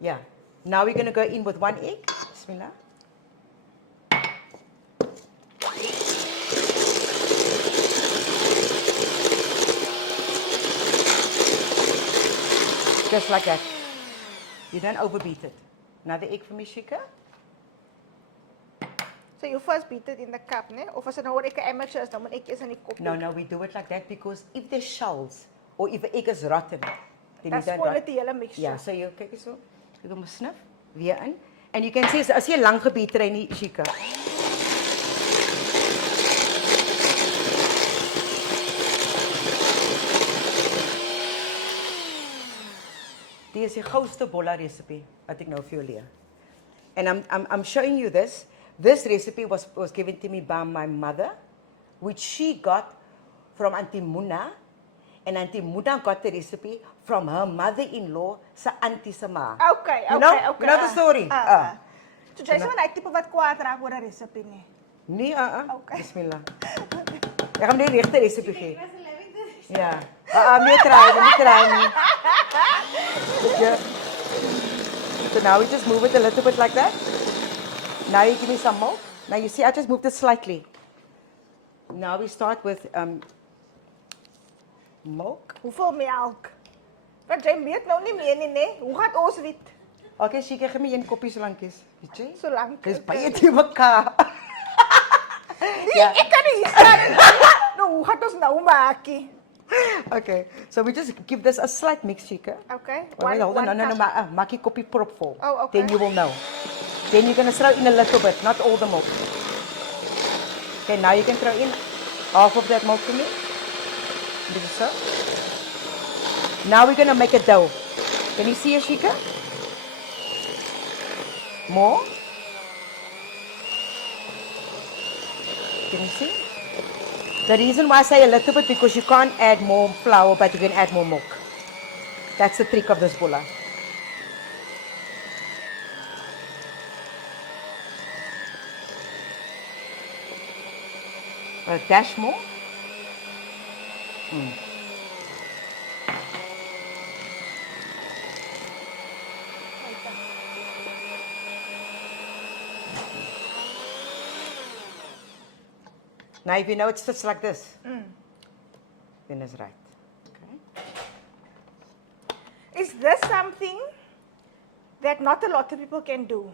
Yeah. Now we're going to go in with one egg. Bismillah. Just like that. You don't overbeat it. Another egg for me, Shika. So you first beat it in the cup, né? Of as dit nou ek 'n amateur is, dan moet ek eers in die kop. No, we do it like that because if there's shells or if the egg is rotten, then That's you don't quality hele mixture. Yeah, so you kyk eens so. Ek doen my snif weer in. And you can see as jy lank gebeter in die Shika. Dit is die gouste bolla recipe wat ek nou vir jou leer. And I'm showing you this. This recipe was given to me by my mother, which she got from Auntie Muna. And Auntie Muna got the recipe from her mother-in-law, sa Auntie Sama. Okay. You know the story? So jy is wel 'n tipe wat kwaad raak oor 'n resepie nie. Nee, Okay. Bismillah. Ek gaan die regte recipe gee. Ja. Nee, try nie. Yeah. So now we just move it a little bit like that. Now you give me some milk. Now you see I just moved it slightly. Now we start with milk. Hoeveel melk? Want jy weet nou nie meer nie, né? Hoe gaan ons weet? Okay, Shika, gee my een koppie so lankies. Weet jy? So lank. Dis baie te mekaar. Nee, ek kan nie hier staan. Nou, hoe gaan ons nou maakie? Okay, so we just give this a slight mix, Shika. Okay. Wait, hold on. No, cup. maak die koppie propvol. Oh, okay. Then you will know. Then you're going to throw in a little bit, not all the milk. Okay, now you can throw in half of that milk for me. This is so. Now we're going to make a dough. Can you see, Ashika? More. Can you see? The reason why I say a little bit because you can't add more flour, but you can add more milk. That's the trick of this bolla. A dash more. Now, if you know it's just like this, then it's right. Okay. Is this something that not a lot of people can do?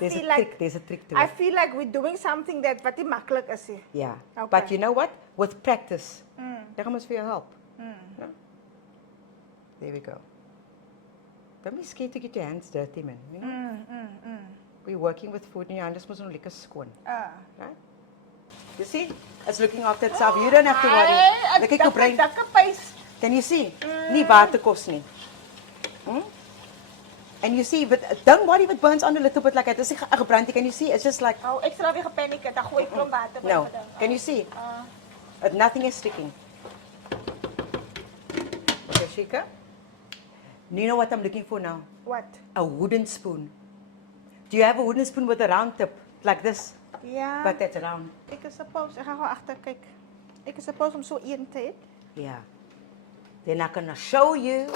There's a trick to I it. feel like we're doing something that wat nie maklik is nie. Yeah. Okay. But you know what? With practice, that comes for your help. No? There we go. Don't be scared to get your hands dirty, man. You know? We're working with food and your hands must lekker skoon. Right? You see? It's looking after itself. You don't have to worry. Look at your brain. Dikke pys. Can you see? Nie water kos nie. And you see, but don't worry if it burns on a little bit like that. Dis nie gebrand nie. Can you see? It's just like, Oh, ek sal weer gepaniek het. Dan gooi ek klomp water by no. vir ding. Can you see? Nothing is sticking. Okay, Shika. You know what I'm looking for now? What? A wooden spoon. Do you have a wooden spoon with a round tip? Like this? Ja. But that's round. Ek is suppose, ek gaan gou agter kyk. Ek is suppose om so een te hê. Yeah. Then I'm gonna show you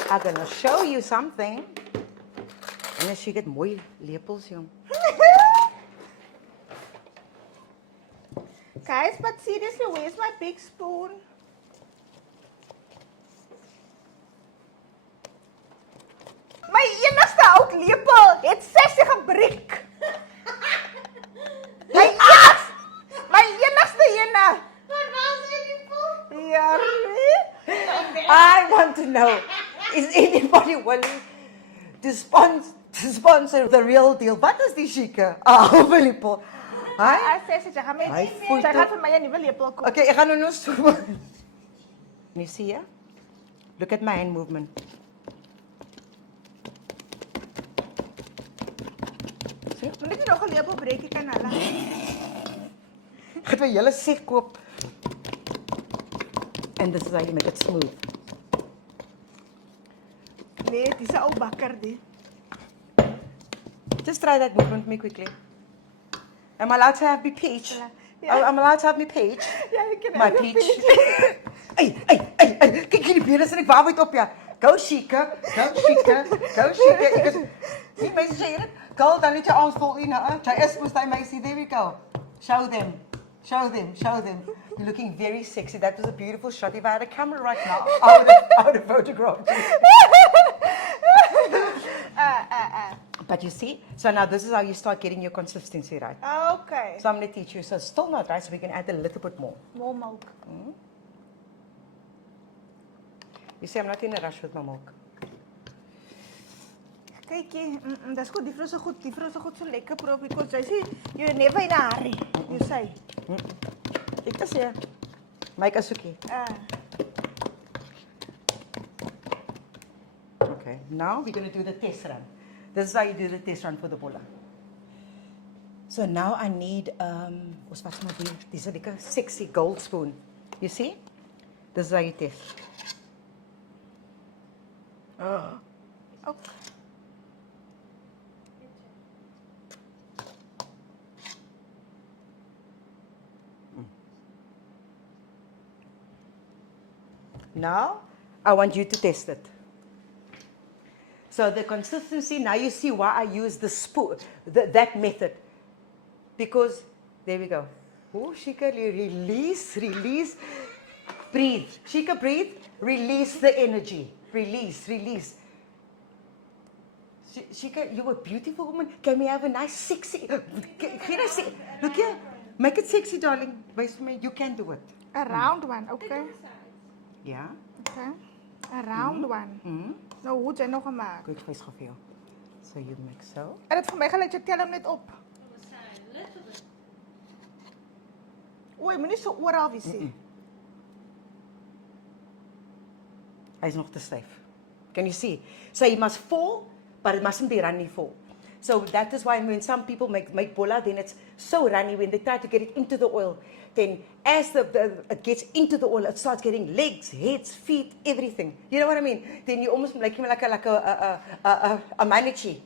something. En as jy het mooi lepels, jong. Guys, but seriously, where's my big spoon? My enigste oud lepel het Sassy gebreek. My enigste ene. Wat was dit lepel? Ja, nee. I want to know, is anybody willing to sponsor the real deal? Wat is die Shika? Lepel. Hi. Sassy, jy gaan my Hy voel sy toe- gaan vir my 'n nuwe lepel koop. Okay, ek gaan nou so. You see here? Look at my hand movement. Moet ek nie nog 'n lepel breek ek kan hulle. Ek het my hele set koop. And this is how you make it smooth. Nee, dis 'n ou bakker die. Just try that movement with me quickly. Am I allowed to have my peach? Yeah. Oh, I'm allowed to have my peach? Ja, ek kan My peach. Hey. Kyk hierdie bene sit ek waarheid op ja. Go Shika. Ek is nie mense sê dit. Girl, dan net jou arms vol in, hè. Jy is mos daai meisie. There we go. Show them. You're looking very sexy. That was a beautiful shot. If I had a camera right now, I would have photographed you. But you see, so now this is how you start getting your consistency right. Okay. So I'm going to teach you. So still not right, so we can add a little bit more. More milk. You see, I'm not in a rush with my milk. Kykie, dis goed, die vrou se goed so lekker proop because jy sê you're never in a hurry. You say. Ek is hier. Maak as ookie. Okay, now we're going to do the test run. This is how you do the test run for the bolla. So now I need, ons was maar hier, dis 'n lekker sexy gold spoon. You see? This is how you test. Okay. Now, I want you to test it. So the consistency, now you see why I use the spoon, that method. Because, there we go. Oh, Shika, release, breathe. Shika, breathe, release the energy. Release. Shika, you're a beautiful woman. Can we have a nice, sexy, can I see? Look here, make it sexy, darling. Wait for me, you can do it. A round one, okay. Yeah? Okay. A round one. Nou, hoe het jy nog gemaak? Goed, vlees gou vir jou. So you mix so. En dit vir my gelyk jy tel hom net op. Oei, moenie so oral wees nie. Hy's nog te styf. Can you see? So he must fall, but it mustn't be runny fall. So that is why when some people make bolla, then it's so runny when they try to get it into the oil. Then as it gets into the oil, it starts getting legs, heads, feet, everything. You know what I mean? Then you almost like a manatee,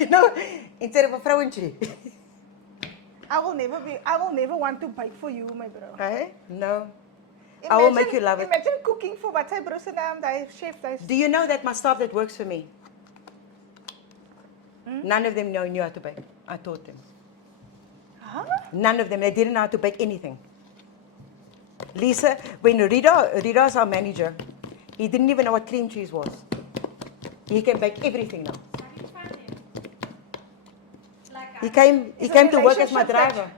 you know, instead of a vrouwtjie. I will never want to bake for you, my bro. Hey? No. I will make you love it. Imagine cooking for wat sy bro se naam, daai chef, daai. Do you know that my staff that works for me? None of them knew how to bake. I taught them. Huh? None of them. They didn't know how to bake anything. Lisa, when Rida's our manager, he didn't even know what cream cheese was. He can bake everything now. He came to work as my driver.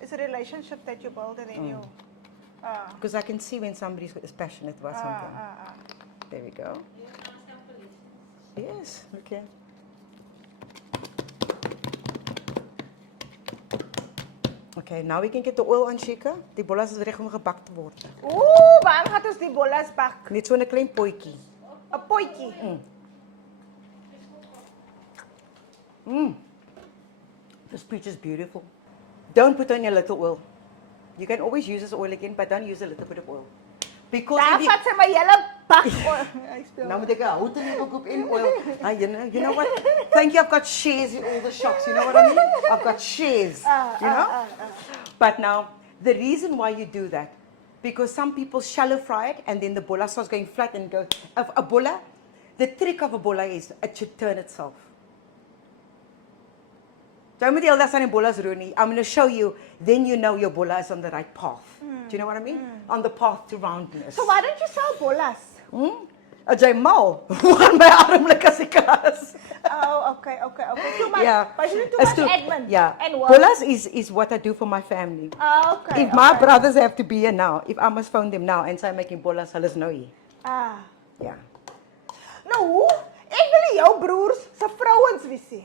It's a relationship that you build and then you. Because I can see when somebody is passionate about something. There we go. Yes, okay. Okay, now we can get the oil on, Shika. Die bollas is reg om gebak te word. Ooh, waarom gaan ons die bollas bak? Net so 'n klein potjie. 'n Potjie. This peach is beautiful. Don't put on a little oil. You can always use this oil again, but don't use a little bit of oil. Because Daar if you... vat sy my hele bak. Ek speel. Nou moet ek 'n houtenie koop in oil. You know what? Thank you, I've got shares in all the shops. You know what I mean? I've got shares. You know? But now, the reason why you do that, because some people shallow fry it and then the bolla starts going flat and go. A bolla, the trick of a bolla is it should turn itself. Don't moet jy aldag aan die bollas roer nie. I'm going to show you, then you know your bolla is on the right path. Do you know what I mean? On the path to roundness. So why don't you sell bollas? As jy mal, want my armlik as ek is. Oh, okay. Too much. Yeah. But you do too It's much admin. Yeah. And work. Bollas is what I do for my family. Oh, okay. If my brothers have to be here now, if I must phone them now and say I'm making bollas, hulle is nou hier. Yeah. Nou, ek wil nie jou broers se vrouens wie sê.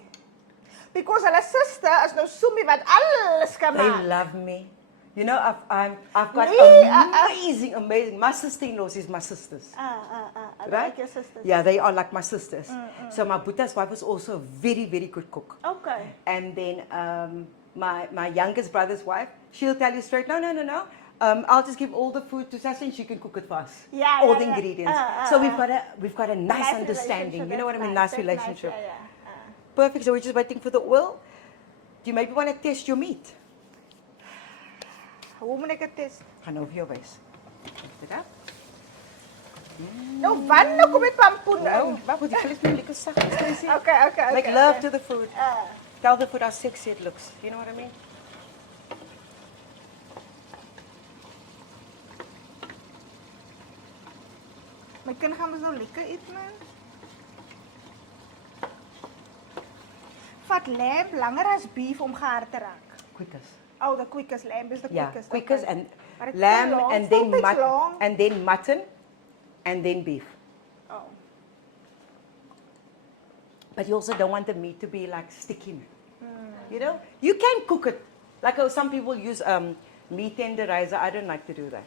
Because hulle suster is nou Sumi wat alles kan They maak. love me. You know, I've got Nee, amazing. My sister-in-laws is my sisters. Right? Right? Like your sisters. Yeah, they are like my sisters. So my Buddha's wife was also a very, very good cook. Okay. And then my youngest brother's wife, she'll tell you straight, no. I'll just give all the food to Sassy and she can cook it for us. Yeah, all yeah, the yeah. ingredients. So we've got a nice understanding. relationship, You know what I that's mean? nice, Nice that's relationship. Nice, yeah. Perfect. So we're just waiting for the oil. Do you maybe want to test your meat? Hoe moet ek dit test? Gaan nou vir jou wys. Dit daar? Nou, wanneer kom dit pampoen Nou, in? wat moet die vlees nou lekker sag is? Okay. Make love to the food. Tell the food how sexy it looks. You know what I mean? My kind gaan mos nou lekker eet, man. Vat lamb langer as beef om gaar te raak. Quickest. Oh, the quickest lamb is the Yeah, quickest. quickest okay. and But it's lamb too long, and still then takes mutton long. and then mutton and then beef. Oh. But you also don't want the meat to be like sticky. You know, you can cook it. Like some people use meat tenderizer. I don't like to do that.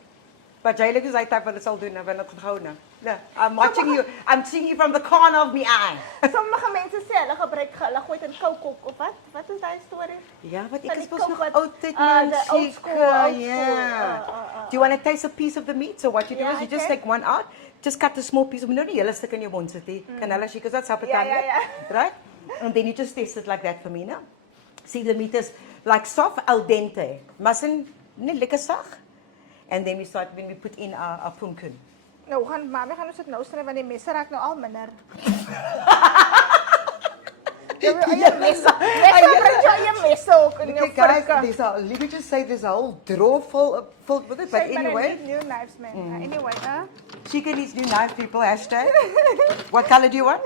But jy like is hy type wat dit sal doen nou wanneer dit gehou nou. Ja, I'm watching you. I'm seeing you from the corner of my eye. Sommige mense sê hulle gebruik hulle gooi dit in koukok of wat? Wat is daai storie? Ja, wat Van ek die is mos nog kook wat- oud tyd the old school, old Yeah. school. Do you want to taste a piece of the meat? So what you do Yeah, is you just okay. take one out, just cut a small piece of nou die hele stuk in jou mond sit nie. Kan hulle seker dat sap dit aan, Ja. right? And then you just taste it like that for me now. See the meat is like soft al dente. Mustn't net lekker sag. And then when we put in our pumpkin. Nou mami gaan ons dit nou sny want die messe raak nou al minder. Jy messe ook in jou Okay, guys, frikke. let me just say there's a whole drawer full with it. But Sy maar anyway, net new knives man. Anyway, chicken needs new knife, people. Hashtag. What color do you want?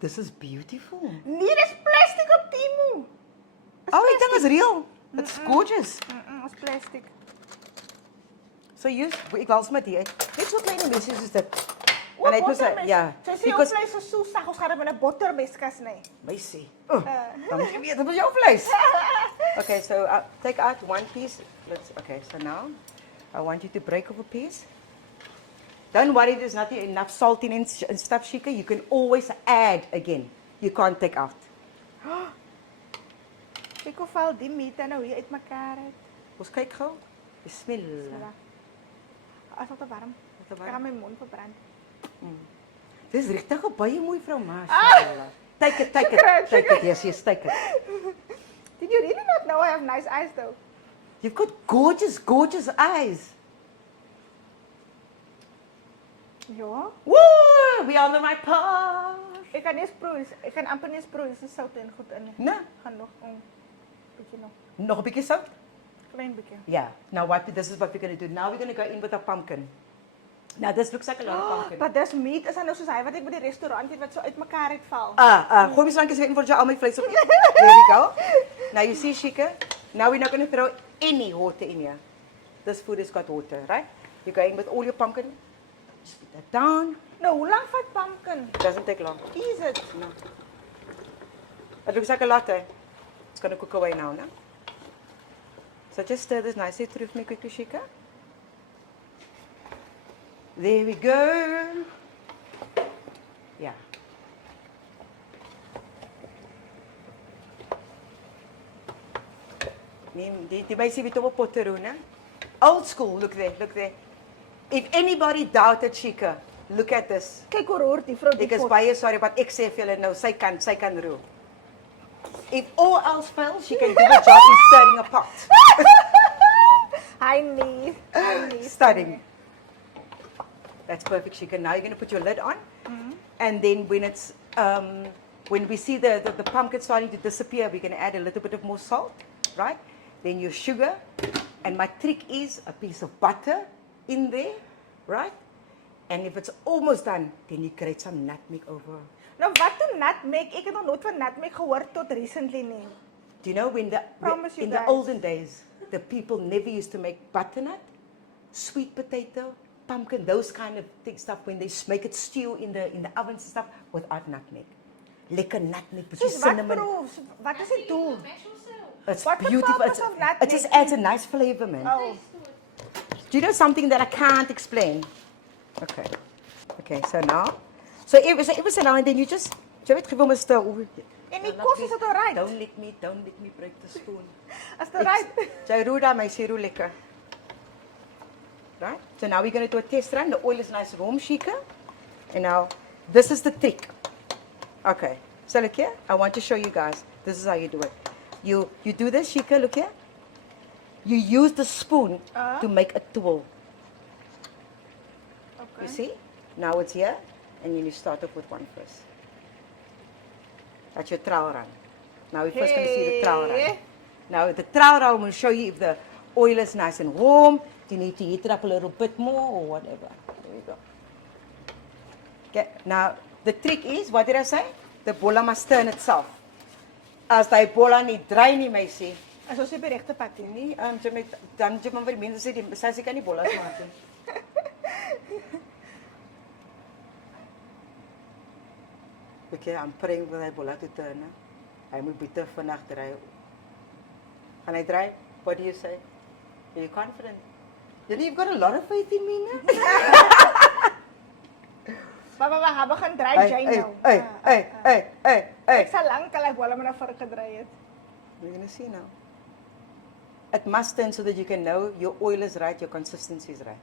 This is beautiful. Nee, dis plastic op Temu. Oh, I think it's real. It's gorgeous. Dis plastic. So ek wels met die. Net so klein messies is dit. O, En hy het mos bottermes. ja, Sy sê jou because vleis is so sag, ons gaan dit met 'n bottermes kan sny. my sê. Dan moet jy weet, dit is jou vleis. Okay, so take out one piece. Okay, so now I want you to break off a piece. Don't worry, there's not enough salt in and stuff, Shika. You can always add again. You can't take out. Kyk hoe val die meat nou hier uitmekaar uit. Ons kyk gou. Bismillah. As dit te warm. Te warm. Ek gaan my mond verbrand. Dis regtig 'n baie mooi vrou, mashallah. Take it. Yes, take it. Did you really not know I have nice eyes though? You've got gorgeous eyes. Ja. Woo! We are on the right path. Ek kan nie sproei. Ek kan amper nie sproei. Dis sout en goed in. Nee. Gaan nog bietjie nog. Nog 'n bietjie sout? Klein bietjie. Yeah. Now this is what we're going to do. Now we're going to go in with our pumpkin. Now this looks like a lot of pumpkin. But dis meat is nou soos hy wat ek by die restaurant het wat so uitmekaar uitval. Gooi my slankies in vir jou al my vleis op. There we go. Now you see, Shika. Now we're not going to throw any water in here. This food has got water, right? You're going with all your pumpkin. Just put that down. Nou, hoe lank vat pumpkin? It doesn't take long. Is it? No. It looks like a latte. It's going to cook away now, no? So just stir this nicely through me quickly, Shika. There we go. Yeah. Die meisie weet op 'n potteroe, né? Old school, look there, look there. If anybody doubted Shika, look at this. Kyk hoe roer die vrou die Ek is pot. baie sorry, but ek sê vir julle nou, sy kan roer. If all else fails, she can do a job in stirring a pot. Hy nie. Stirring. That's perfect, Shika. Now you're going to put your lid on. And then when it's, when we see the pumpkin starting to disappear, we're going to add a little bit of more salt, right? Then your sugar. And my trick is a piece of butter in there, right? And if it's almost done, then you grate some nutmeg over. Nou wat doen nutmeg? Ek het nog nooit van nutmeg gehoor tot recently nie. Do you know when Promise you in the guys. olden days, the people never used to make butternut, sweet potato, pumpkin, those kind of stuff when they make it stew in the ovens and stuff without nutmeg. Lekker nutmeg, but Soos wat cinnamon. proef? Wat is die doel? It's What the beautiful. purpose of nutmeg? It just adds a nice flavor, man. Oh, Do you know something that I can't explain? Okay. Okay, so now. So it was now and then you just weet give hom 'n stir. en die kos is dit alright? Don't let me break the spoon. Is dit alright? Jy roer daar my siro lekker. Right? So now we're going to do a test run. The oil is nice warm, Shika. And now this is the trick. Okay. So look here. I want to show you guys. This is how you do it. You do this, Shika, look here. You use the spoon to make a tool. Okay. You see? Now it's here, and then you start off with one first. That's your trowel run. Now we're first going to see the trowel run. Hey. Now the trowel run will show you if the oil is nice and warm. You need to heat it up a little bit more or whatever. There you go. Okay. Now the trick is, what did I say? The bolla must turn itself. As die bolla nie dry nie, meisie. As ons op die regte pad is. Nee, dan jy maar vir mense sê die Sassy kan nie bollas maak nie. Okay, I'm praying for that bolla to turn. Hy moet bitter vinnig dry. Gaan hy dry? What do you say? Are you confident? You've got a lot of faith in me now. Baba, hy begin dry jy nou. Hey. Ek sal lank al ek wou maar vir gedry het. We're going to see now. It must turn so that you can know your oil is right, your consistency is right.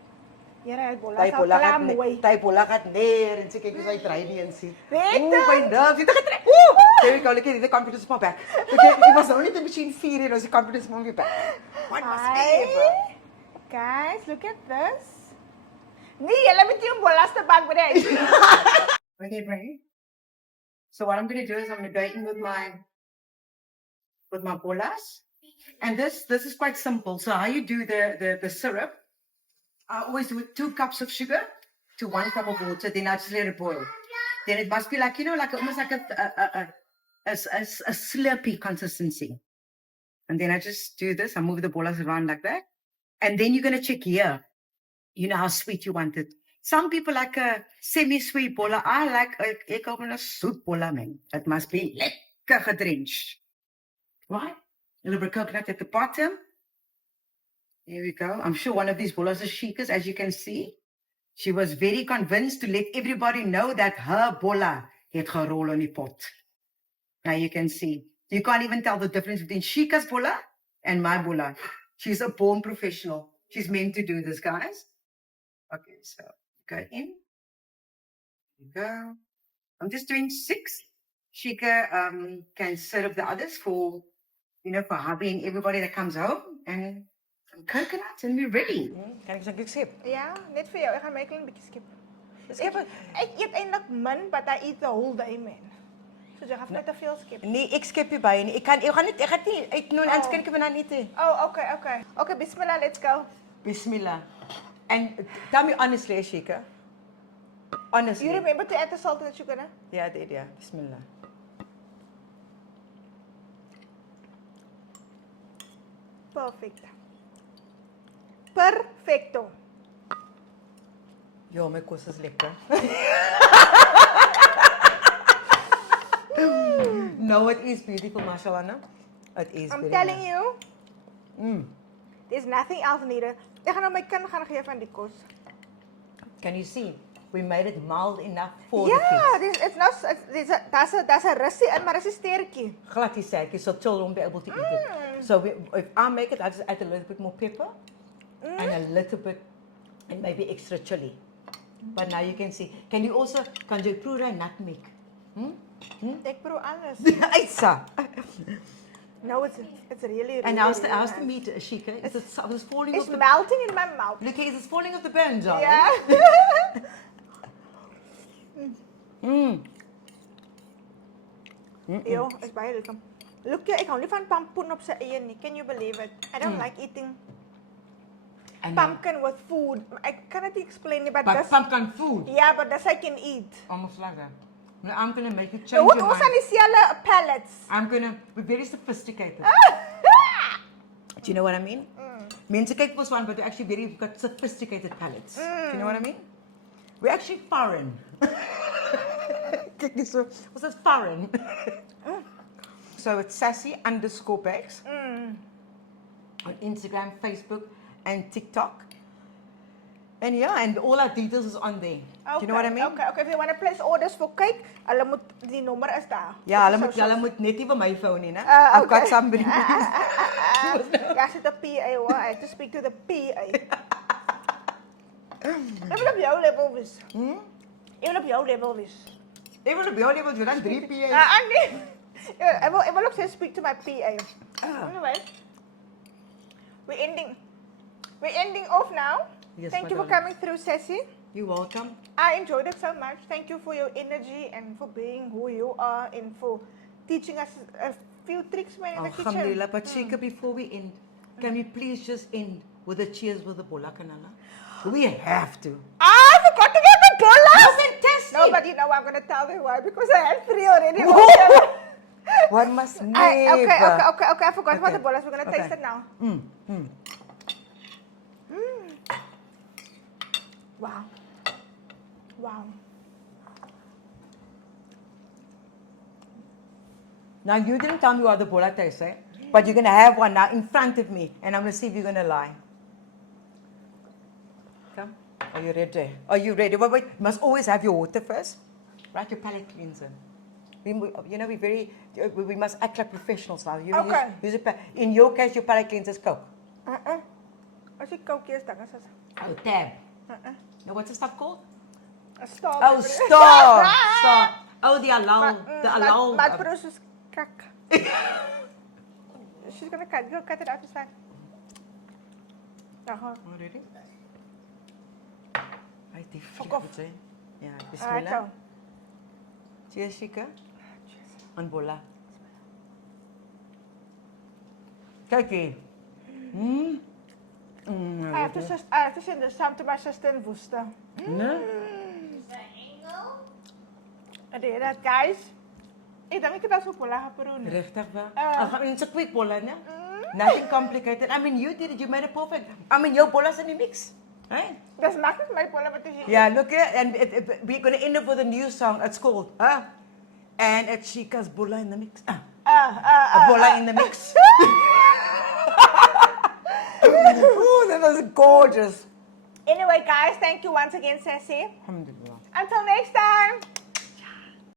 Here hy bolla Daai sal bolla klaar gaat mooi. daai bolla gaat neer en sê kyk hoe hy dry nie en sien. Weet Oeh, my het? nerves, dit het getrek. Ooh, there we go. Look at the confidence my back. Okay, it was only the machine 4 and was the confidence on my back. What was ever? Guys, look at this. Nee, julle moet nie om bollas te bak, Bredie. Okay, Bredie. So what I'm going to do is I'm going to go in with my bollas. And this is quite simple. So how you do the syrup, I always do 2 cups of sugar to 1 cup of water, then I just let it boil. Then it must be like, like almost like a slurpy consistency. And then I just do this, I move the bollas around like that. And then you're going to check here. You know how sweet you want it. Some people like a semi-sweet bolla. I like ek hou van 'n soet bolla, man. It must be lekker gedrenched. Right? A little bit of coconut at the bottom. There we go. I'm sure one of these bollas is Shika's, as you can see. She was very convinced to let everybody know that her bolla het gerol in die pot. Now you can see. You can't even tell the difference between Shika's bolla and my bolla. She's a born professional. She's meant to do this, guys. Okay, so go in. There you go. I'm just doing 6. Shika can serve the others for hubby and everybody that comes home. And some coconuts and we're ready. Kan ek something skip? Ja, net vir jou. Ek gaan my klein bietjie skip. Ek eet eintlik min, but I eat the whole day, man. So jy gaan net te veel skip. Nee, ek skip nie baie nie. Ek gaan nie uitnooi anders kan ek vanaand nie te. Oh, okay. Okay, bismillah, let's go. Bismillah. And tell me honestly, Shika. Honestly. You remember to add the salt and the sugar, né? Yeah, I did, yeah. Bismillah. Perfecto. Ja, my kos is lekker. No, it is beautiful, mashallah. No? It is I'm very telling nice. you, there's nothing else needed. Ek gaan nou my kind gaan gee van die kos. Can you see? we made it mild enough for the Ja, kids. it's not, that's a russie in, maar is 'n sterkie. Glad die sack, so children won't be able to eat it. So if I make it, I just add a little bit more pepper and a little bit, and maybe extra chili. But now you can see. Can you also, kan jy proe die nutmeg? Ek proe alles. Aitsa. No, it's really, And really, how's the really meat, Shika? Is it falling It's off the... melting in my mouth. Look, is it falling off the bone, darling? Yeah. Yo, is baie lekker. Look, ek hou nie van pampoen op sy eie nie. Can you believe it? I don't like eating And pumpkin with food. I cannot explain it, but But this, pumpkin food. yeah, but this I can eat. Almost like that. Now I'm going to make you change No, your ons aan mind. dieselfde pallets. I'm going to be very sophisticated. Do you know what I mean? Mense kyk ons one, but they're actually very, we've got sophisticated palates. Do you know what I mean? We're actually foreign. Kyk so, was it foreign? So it's Sassy_bakes on Instagram, Facebook, and TikTok. And yeah, and all our details is on there. Do you know what I mean? Okay. If you want to place orders for cake, hulle moet die nommer is daar. Ja, Op die hulle socials. moet net nie vir my phone nie, né? Ah, I've got okay. somebody. Ja, sit 'n PA hoor. I have to speak to the PA. Ek wil op jou level wees. Ek wil op jou level wees. Ek wil op jou level doen dan 3 PA's. Nee. Ek wil ook say speak to my PA. Anyway, we're ending off now. Yes, Thank my you for darling. coming through, Sassy. You're welcome. I enjoyed it so much. Thank you for your energy and for being who you are and for teaching us a few tricks man in the kitchen. Alhamdulillah, but Sheikha, before we end, can we please just end with a cheers with the bolla kanala? We have to. I forgot to get the dollars. Oh, fantastic. No, but you know I'm going to tell you why. Because I had 3 already. One must never. Okay. I forgot about Okay. the bollas. We're going to taste Okay. it now. Wow. Now, you didn't tell me what the bolla tastes, eh? But you're going to have one now in front of me, and I'm going to see if you're going to lie. Come. Are you ready? Are you ready? Wait. You must always have your water first. Right, your palate cleanser. We must act like professionals now. You Okay. In your case, your palate cleanser is Coke. As jy kook eers dan is dit Oh, tab. Now, what's the stuff called? 'n star. Oh, star. Star. Oh, the allow. The allow. Maar broers is kak. She's going to cut it out as fast. Oh, really? Right, die Fuck off. vlieg, ja, Alright, bismillah. so. Cheers, Shika. En bolla. Kijk hier. I have to send this some to my sister in Worcester. Nee? I did that, guys. Ik denk dat ik dat zo gaan doen. Rechtig waar? It's a quick bolla, ne? Nothing complicated. I mean, you did it. You made it perfect. I mean, your bolla's in the mix. Right? Dat is makkelijk, mijn polla, wat is hier? Yeah, look here. And we're going to end up with a new song. It's called, And it's Shika's bolla in the mix. A bolla in the mix. Oh, that was gorgeous. Anyway, guys, thank you once again, Sassy. Alhamdulillah. Until next time.